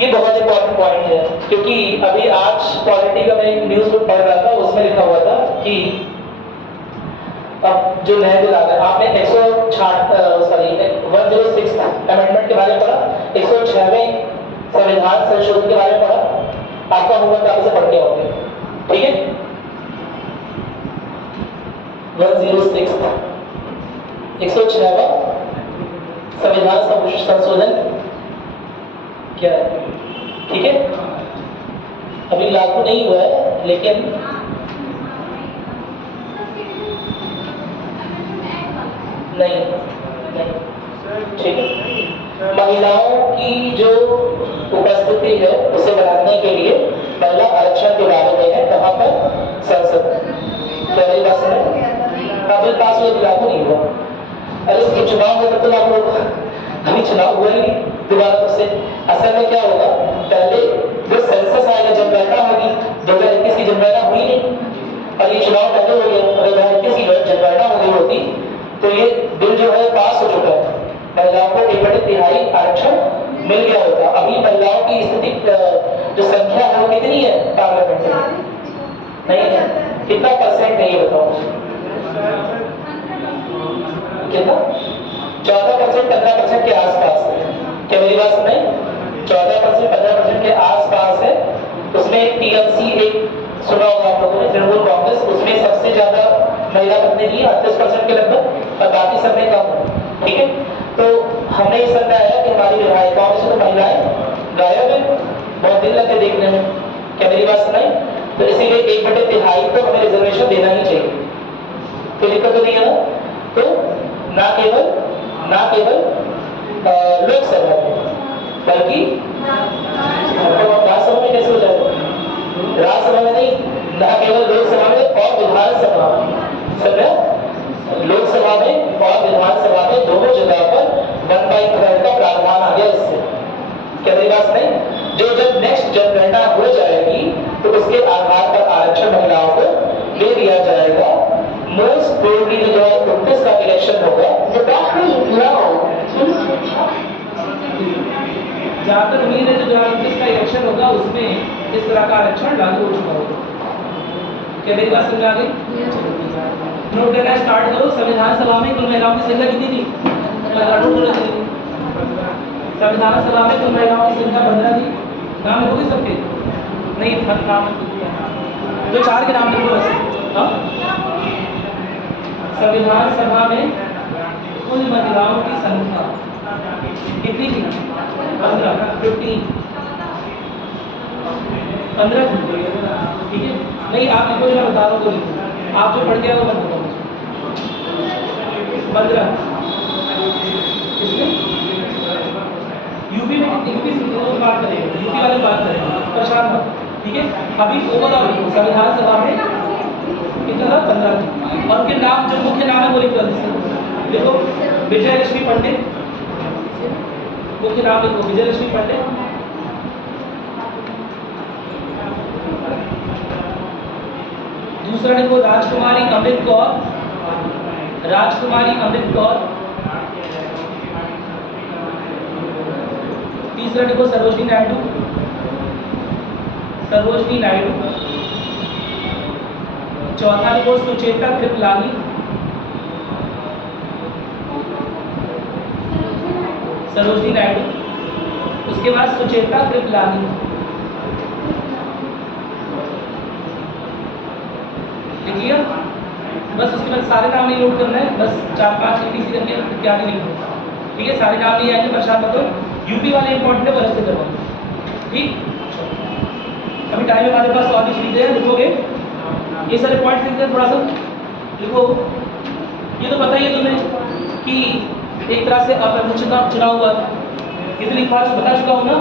ये बहुत इंपॉर्टेंट पॉइंट है, क्योंकि अभी आज पॉलिटी का मैं एक न्यूज में पढ़ रहा था, उसमें लिखा हुआ था कि अब जो नया बिल आ गया, आपने 106 अमेंडमेंट के बारे में पढ़ा, 106वें संविधान संशोधन के बारे में पढ़ा। आपका होमवर्क आप इसे पढ़ के आओगे, ठीक है? 106वां संविधान संशोधन क्या है? ठीक है, अभी लागू नहीं हुआ है, लेकिन नहीं, ठीक है। महिलाओं की जो उपस्थिति है उसे बढ़ाने के लिए महिला आरक्षण के बारे में है। कहाँ पर? संसद। क्या पास हुआ, लागू नहीं हुआ। अरे उसके चुनाव का मतलब आप लोग अभी चुनाव हुआ ही नहीं दोबारा तो से। असल में क्या होगा, पहले जो सेंसस आएगा, जनगणना होगी, 2021 की जनगणना हुई नहीं और ये चुनाव पहले हो गया। अगर 2021 की जनगणना हो गई होती तो ये बिल जो है पास हो चुका है, महिलाओं को 1/3 आरक्षण मिल गया होता। अभी महिलाओं की स्थिति जो संख्या है वो कितनी है पार्लियामेंट में? नहीं है। कितना परसेंट है ये बताओ? कितना? 14%, 15% के आसपास है। क्या मेरी बात सुनाई? 14%, 15% के आसपास है। उसमें टीएमसी एक सुना होगा आप लोगों ने, तृणमूल कांग्रेस, उसमें सबसे ज्यादा महिला प्रतिनिधि 38% के लगभग और बाकी सब में कम है। ठीक है, तो हमने ये समझा है कि हमारी विधायिकाओं में से तो महिलाएं गायब है, बहुत दिन लगे देखने में। क्या मेरी बात सुनाई? तो इसीलिए 1/3 तो हमें रिजर्वेशन देना ही चाहिए। कोई दिक्कत तो नहीं है ना? तो ना केवल लोकसभा में बल्कि राज्यसभा में कैसे हो जाएगा? राज्यसभा में नहीं, ना केवल लोकसभा में और विधानसभा में। समझा? लोकसभा में और विधानसभा में दोनों जगह पर 1/3 का प्रावधान आ गया इससे। क्या मेरी बात नहीं? जो जब नेक्स्ट जनगणना हो जाएगी तो उसके आधार पर आरक्षण महिलाओं को दे दिया जाएगा। मोस्ट प्रोबेबली जो 2029 का इलेक्शन होगा, जहां तक उम्मीद है जो 2029 का इलेक्शन होगा उसमें इस तरह का आरक्षण लागू हो चुका होगा। क्या मेरी बात समझ आ गई? नोट करना स्टार्ट करो। संविधान सभा में कुल महिलाओं की संख्या कितनी थी? संविधान सभा में कुल महिलाओं की संख्या 15 थी। नाम लिखोगे सबके? नहीं, हर नाम तो 4 के नाम लिखो बस। हाँ, संविधान सभा में कुल महिलाओं की संख्या कितनी थी? 15 थी। ठीक है, नहीं आप लिखो, जो मैं बता रहा हूँ तो लिखो। आप जो पढ़ के आओ मत बताओ। 15 इसमें यूपी में कितनी? यूपी बात करेंगे, यूपी वाले बात करेंगे, परेशान मत। ठीक है, अभी ओवरऑल संविधान सभा में कितना था? 15। और उनके नाम जो मुख्य नाम है वो लिखो। देखो, विजय लक्ष्मी पंडित, मुख्य नाम लिखो विजय लक्ष्मी पंडित। दूसरा लिखो राजकुमारी अमृत कौर, राजकुमारी अमृत कौर। तीसरा लिखो सरोजनी नायडू, सरोजनी नायडू। चौथा लिखो सुचेता कृपलानी, सरोजनी नायडू। उसके बाद सुचेता कृपलानी। लिख लिया? बस उसके बाद सारे नाम नहीं नोट करना है, बस 4-5 टीसी करके इत्यादि लिखो। ठीक है, सारे नाम नहीं आएंगे, परेशान मत हो। यूपी वाले इंपॉर्टेंट है, वो ऐसे करवाओ। ठीक, अभी टाइम हमारे पास और भी चीजें हैं, लिखोगे ये सारे पॉइंट लिखते थोड़ा सा लिखो। ये तो पता ही है तुम्हें कि एक तरह से अप्रमुख चुनाव हुआ, ये तो लिखा बता चुका हूँ ना।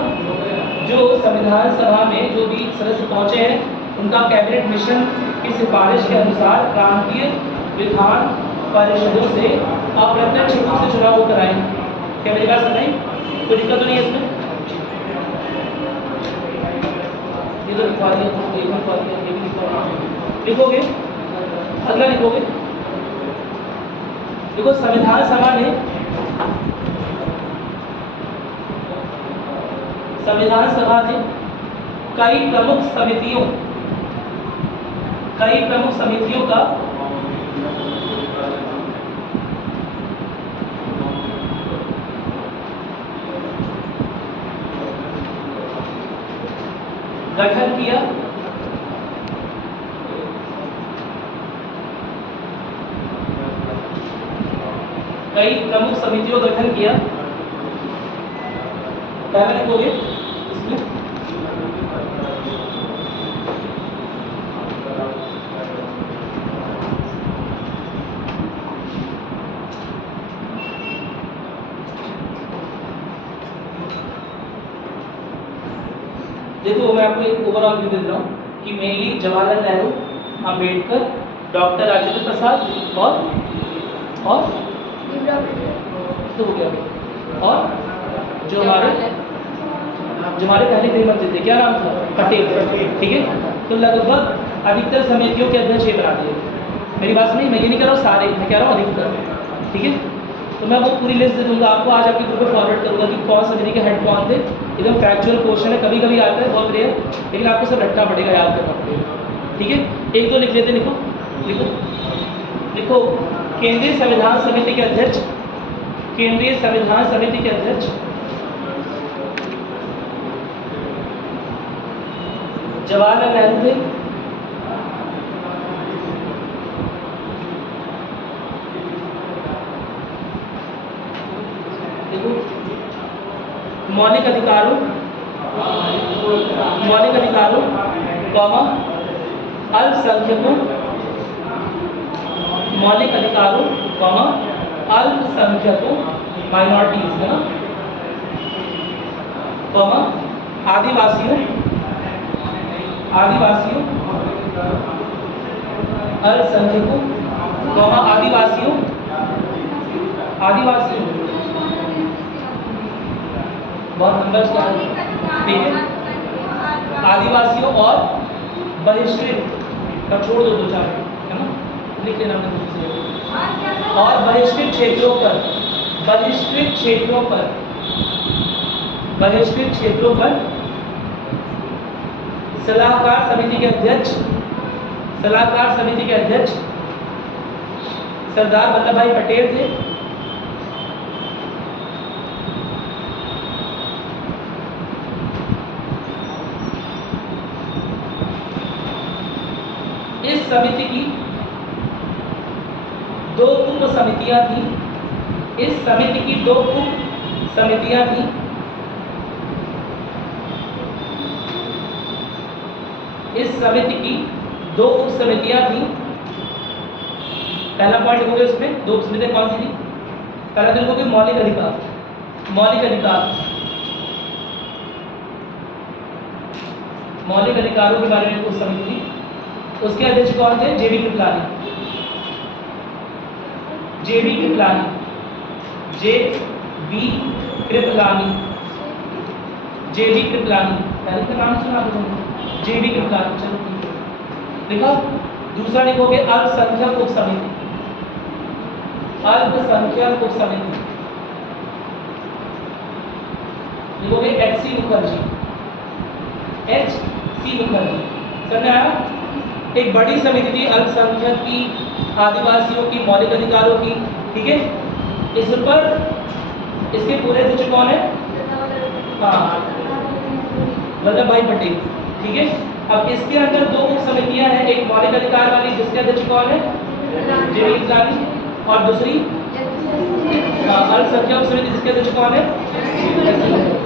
जो संविधान सभा में जो भी सदस्य पहुंचे हैं उनका कैबिनेट मिशन की सिफारिश के अनुसार प्रांतीय विधान परिषदों से अप्रत्यक्ष रूप से चुनाव होकर आए। क्या मेरी बात समझ? कोई दिक्कत तो नहीं है इसमें? ये तो लिखवा दिया, ये भी लिखवा दिया, ये भी लिखवा दिया। लिखोगे? अगला लिखोगे। देखो, संविधान सभा ने कई प्रमुख समितियों का गठन किया। कई प्रमुख समितियों का गठन किया। पहला लिखोगे इसमें देखो, मैं आपको एक ओवरऑल व्यू दे रहा हूँ कि मेनली जवाहरलाल नेहरू, अम्बेडकर, डॉक्टर राजेंद्र प्रसाद और तो हो गया। और जो हमारे पहले गृह मंत्री थे, क्या नाम था? पटेल, ठीक है। तो लगभग अधिकतर समितियों के अध्यक्ष ये बनाते हैं। मेरी बात सुनिए, मैं ये नहीं कह रहा हूँ सारे, मैं कह रहा हूँ अधिकतर, ठीक है। तो मैं वो पूरी लिस्ट दे दूँगा आपको, आज आपके ग्रुप में फॉरवर्ड करूँगा कि कौन समिति के हेड कौन थे। एकदम फैक्चुअल क्वेश्चन है, कभी कभी आता है, बहुत रेयर, लेकिन आपको सब रटना पड़ेगा, याद करना पड़ेगा, ठीक है। एक दो लिख लेते, लिखो लिखो लिखो। केंद्रीय संविधान समिति के अध्यक्ष, केंद्रीय संविधान समिति के अध्यक्ष जवाहरलाल नेहरू थे। देखो, मौलिक अधिकारों कॉमा अल्पसंख्यकों, मौलिक अधिकारों कॉमा अल्पसंख्यकों, माइनॉरिटीज है ना, कॉमा आदिवासियों अल्पसंख्यकों, कॉमा आदिवासियों बहुत नंबर क्या है, ठीक है। आदिवासियों और बहिष्कृत का छोड़ दो, दो चार है ना, लिख लेना और बहिष्कृत क्षेत्रों पर सलाहकार समिति के अध्यक्ष सरदार वल्लभ भाई पटेल थे। इस समिति की दो उप समितियां थी। इस समिति की दो उप समितियां थी। इस समिति की दो उप समितियां थी। पहला पॉइंट लिखोगे उसमें, दो उप समितियां कौन सी थी? पहला लिखोगे मौलिक अधिकार, मौलिक अधिकारों के बारे में उप समिति थी। उसके अध्यक्ष कौन थे? जेबी कृपलानी, पहले का नाम सुना आपने? जेबी कृपलानी, चलो ठीक है, लिखो। दूसरा लिखोगे अल्पसंख्यक उप समिति, लिखोगे एच.सी. मुखर्जी, समझ आया? एक बड़ी समिति थी अल्पसंख्यक की, आदिवासियों की, मौलिक अधिकारों की, ठीक है। इस पर इसके पूरे अध्यक्ष कौन है? हाँ, वल्लभ भाई पटेल, ठीक है। अब इसके अंदर दो उप समितियां हैं, एक मौलिक अधिकार वाली जिसके अध्यक्ष कौन है? जेबी कृपलानी, और दूसरी अल्पसंख्यक उप समिति जिसके अध्यक्ष कौन है?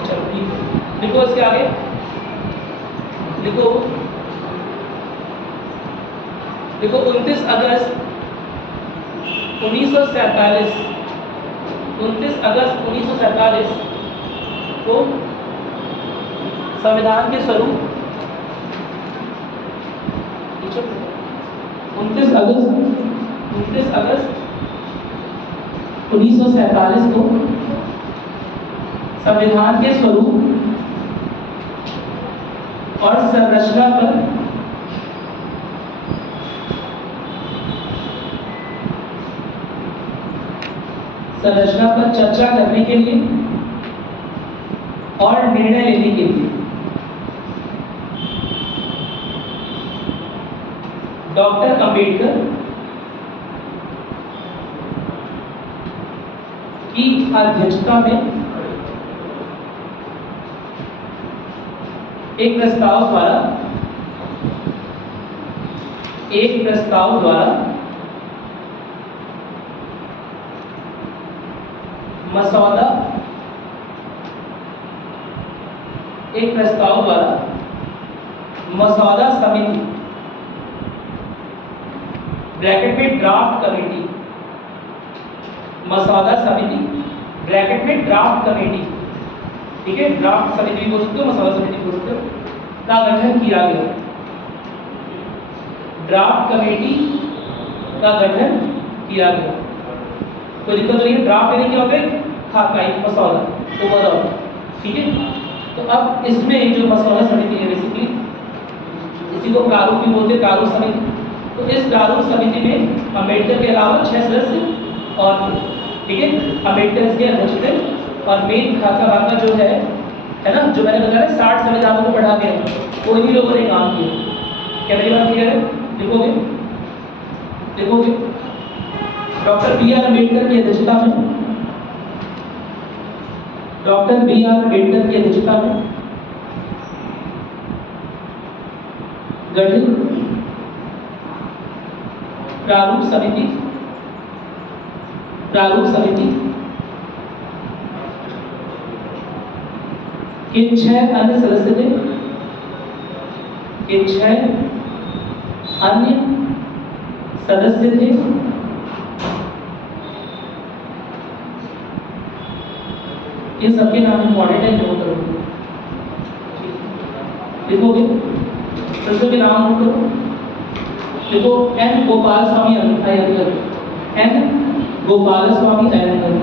चलो ठीक है, लिखो इसके आगे, लिखो 29 अगस्त 1947 को संविधान के स्वरूप 29 अगस्त 1947 को संविधान के स्वरूप और संरचना पर चर्चा करने के लिए और निर्णय लेने के लिए डॉक्टर अंबेडकर की अध्यक्षता में एक प्रस्ताव द्वारा मसौदा समिति ब्रैकेट में ड्राफ्ट कमेटी, मसौदा समिति ब्रैकेट में ड्राफ्ट कमेटी, ठीक है, ड्राफ्ट समिति भी बोल सकते हो, मसौदा समिति बोल सकते हो, का गठन किया गया। ड्राफ्ट कमेटी का गठन किया गया। कोई दिक्कत नहीं है। ड्राफ्ट यानी क्या होता है, खाका एक मसौदा ओवरऑल, ठीक है। तो अब इसमें जो मसौदा समिति है बेसिकली इसी को प्रारूप भी बोलते हैं, प्रारूप समिति। तो इस प्रारूप समिति में अम्बेडकर के अलावा 6 सदस्य और थे, ठीक है। अम्बेडकर इसके अध्यक्ष थे और मेन खाका वाका जो है ना, जो मैंने बताया 60 संविधानों को पढ़ा के वो इन्हीं लोगों ने काम किया। क्या मेरी बात क्लियर है? लिखोगे लिखोगे डॉक्टर बी आर अम्बेडकर की अध्यक्षता में, डॉक्टर बी आर अम्बेडकर की अध्यक्षता में गठित प्रारूप समिति के 6 अन्य सदस्य थे, के 6 अन्य सदस्य थे। ये सबके नाम इंपॉर्टेंट है, नोट करो, लिखोगे सदस्यों के नाम नोट करो। देखो N Gopal Swami Ayyangar, N Gopal Swami Ayyangar,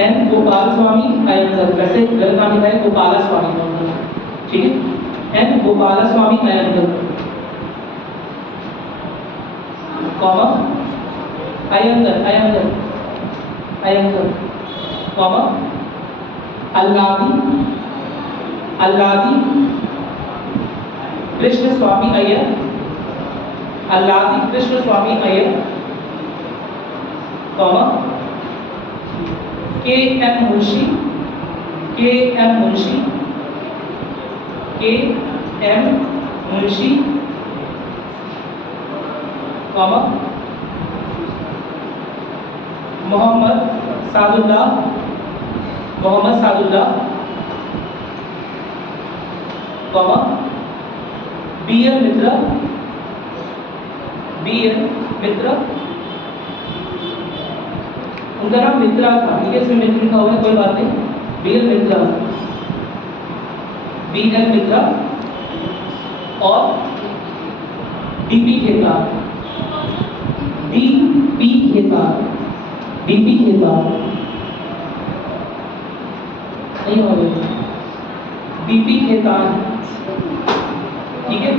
N Gopal Swami Ayyangar, वैसे गलत नाम लिखा है गोपाल स्वामी, ठीक है। N Gopal Swami Ayyangar comma Ayyangar Ayyangar Ayyangar comma Alladi Krishna Swami Ayyar, Alladi Krishna Swami Ayyar comma K M Munshi, K M Munshi, K M Munshi comma Mohammad Saadullah comma B L Mitra, उनका नाम मित्रा था, ठीक है, इसमें मित्र लिखा हुआ है, कोई बात नहीं। बी एल मित्रा और डीपी खेतान, नहीं हो गया, डीपी खेतान, ठीक है।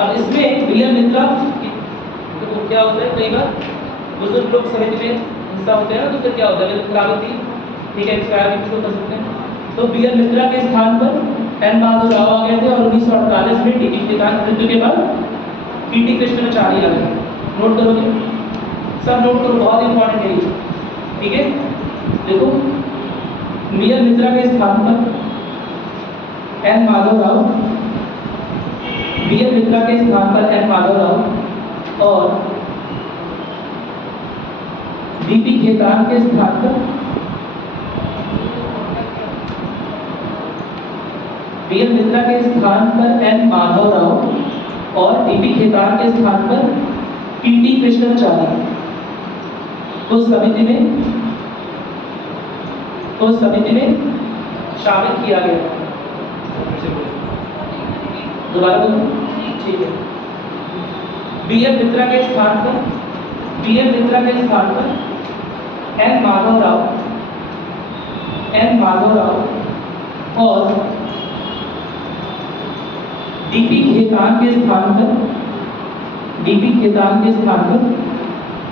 अब इसमें बी एल मित्रा तो क्या होता है, कई बार बुजुर्ग लोग समिति में हिस्सा होते हैं ना, तो फिर क्या होता है, खराब होती है, ठीक है, एक्सपायर भी कर सकते हैं। तो बी एल मित्रा के स्थान पर एन माधव राव आ गए थे और 1948 में डीपी खेतान मृत्यु के बाद पीटी कृष्णाचार्य आ गए। नोट करोगे सब, नोट करो, बहुत इंपॉर्टेंट है ये, ठीक है। देखो बी एल मित्रा के स्थान पर N Madhav Rao, B L Mitra के स्थान पर एन माधव राव और डीपी खेतान के स्थान पर बी एल मित्रा के स्थान पर एन माधव राव और डीपी खेतान के स्थान पर पीटी कृष्णाचार्य को समिति में शामिल किया गया। दोबारा बोलो, ठीक है। बी एल मित्रा के स्थान पर एन माधव राव और डीपी खेतान के स्थान पर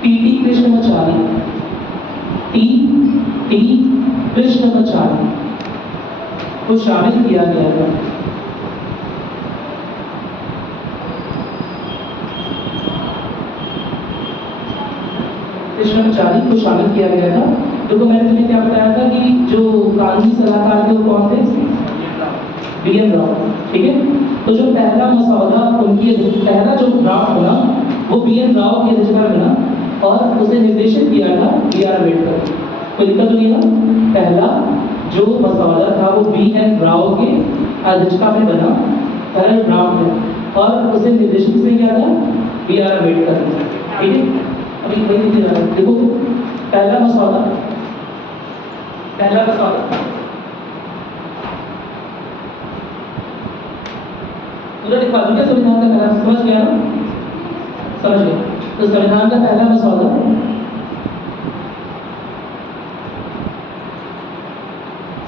पीटी कृष्णाचार्य, कृष्णाचार्य को शामिल किया गया था। कृष्णाचार्य को शामिल किया गया था। देखो मैंने तुम्हें क्या बताया था कि जो कानूनी सलाहकार थे वो कौन थे, बी एन राव, ठीक है। तो जो पहला मसौदा उनकी पहला जो ड्राफ्ट बना वो बी एन राव की अध्यक्षता में बना और उसे निर्देशित किया था बी आर अम्बेडकर। कोई दिक्कत नहीं है, पहला जो मसौदा था वो बी एन राव के अध्यक्षता में बना, पहला ड्राफ्ट है और उसे निर्देशित किसने किया था, बी आर अम्बेडकर, ठीक है। अभी वही लिख रहा है, देखो पहला मसौदा पूरा लिखवा दूंगा संविधान का पहला, समझ गया ना, समझ गया। तो संविधान का पहला मसौदा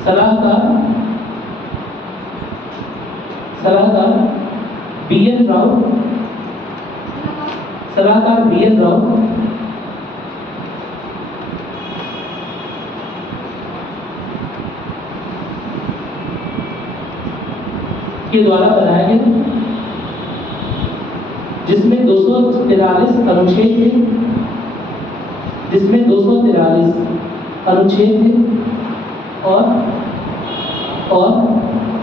सलाहकार बी.एन. राव, सलाहकार बी.एन. राव के द्वारा बनाया गया, जिसमें 243 अनुच्छेद थे, जिसमें 243 अनुच्छेद थे और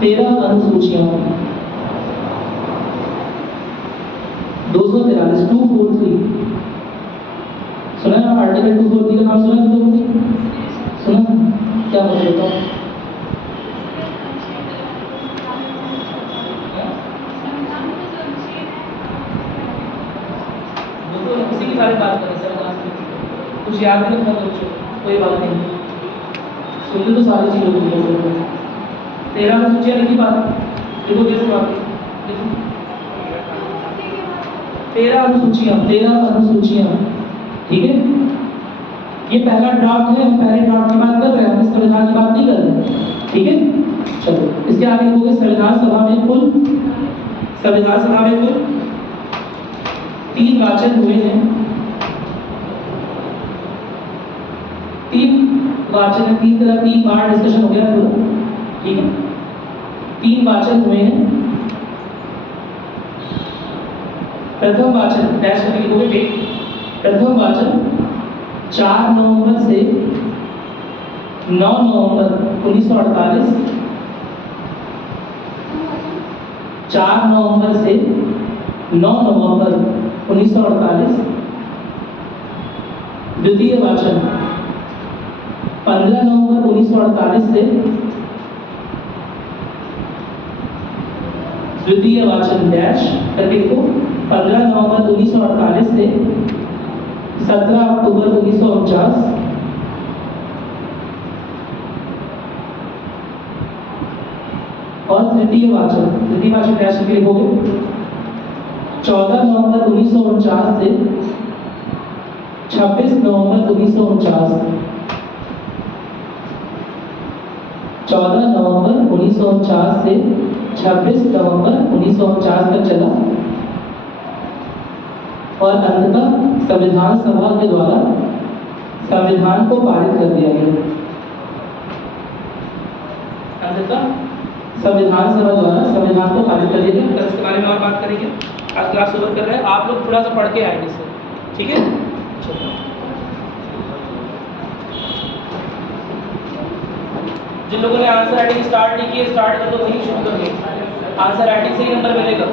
13 अनुसूचियां। 243 243 सुना है आर्टिकल 243 का नाम सुना है तुम लोगों ने? सुना? क्या मुझे बताओ। इसी की सारी बात करें सर, कुछ याद नहीं रखा बच्चों, कोई बात नहीं, सुनने तो सारी चीज़ों को। 13 अनुसूचियां लिखी बात, देखो कैसे बात, 13 अनुसूचियां, ठीक है। ये पहला ड्राफ्ट है, हम पहले ड्राफ्ट की बात कर रहे हैं, हम संविधान की बात नहीं कर रहे, ठीक है। चलो इसके आगे हो गए संविधान सभा में कुल 3 वाचन हुए हैं, 3 वाचन है, 3 बार डिस्कशन हो गया पूरा, ठीक है। 3 वाचन हुए हैं। प्रथम वाचन डैश करके लिखोगे डेट, प्रथम वाचन 4 नवंबर से 9 नवंबर 1948, 4 नवंबर से 9 नवंबर 1948। द्वितीय वाचन 15 नवंबर 1948 से, द्वितीय वाचन डैश करके लिखो 15 नवंबर 1948 से 17 अक्टूबर 1949। और तृतीय वाचन डैश करके लिखोगे 14 नवंबर 1949 से 26 नवंबर 1949। 14 नवंबर 1949 से 26 नवंबर 1949 तक चला और अंततः संविधान सभा के द्वारा संविधान को पारित कर दिया गया। अंततः संविधान सभा द्वारा संविधान को पारित कर दिया गया। कल इसके बारे में और बात करेंगे। आज क्लास ओवर कर रहे हैं, आप लोग थोड़ा सा पढ़ के आएंगे सर, ठीक है। जिन लोगों ने आंसर राइटिंग स्टार्ट नहीं की, स्टार्ट कर दो, वहीं शुरू कर दो। आंसर राइटिंग से ही नंबर मिलेगा।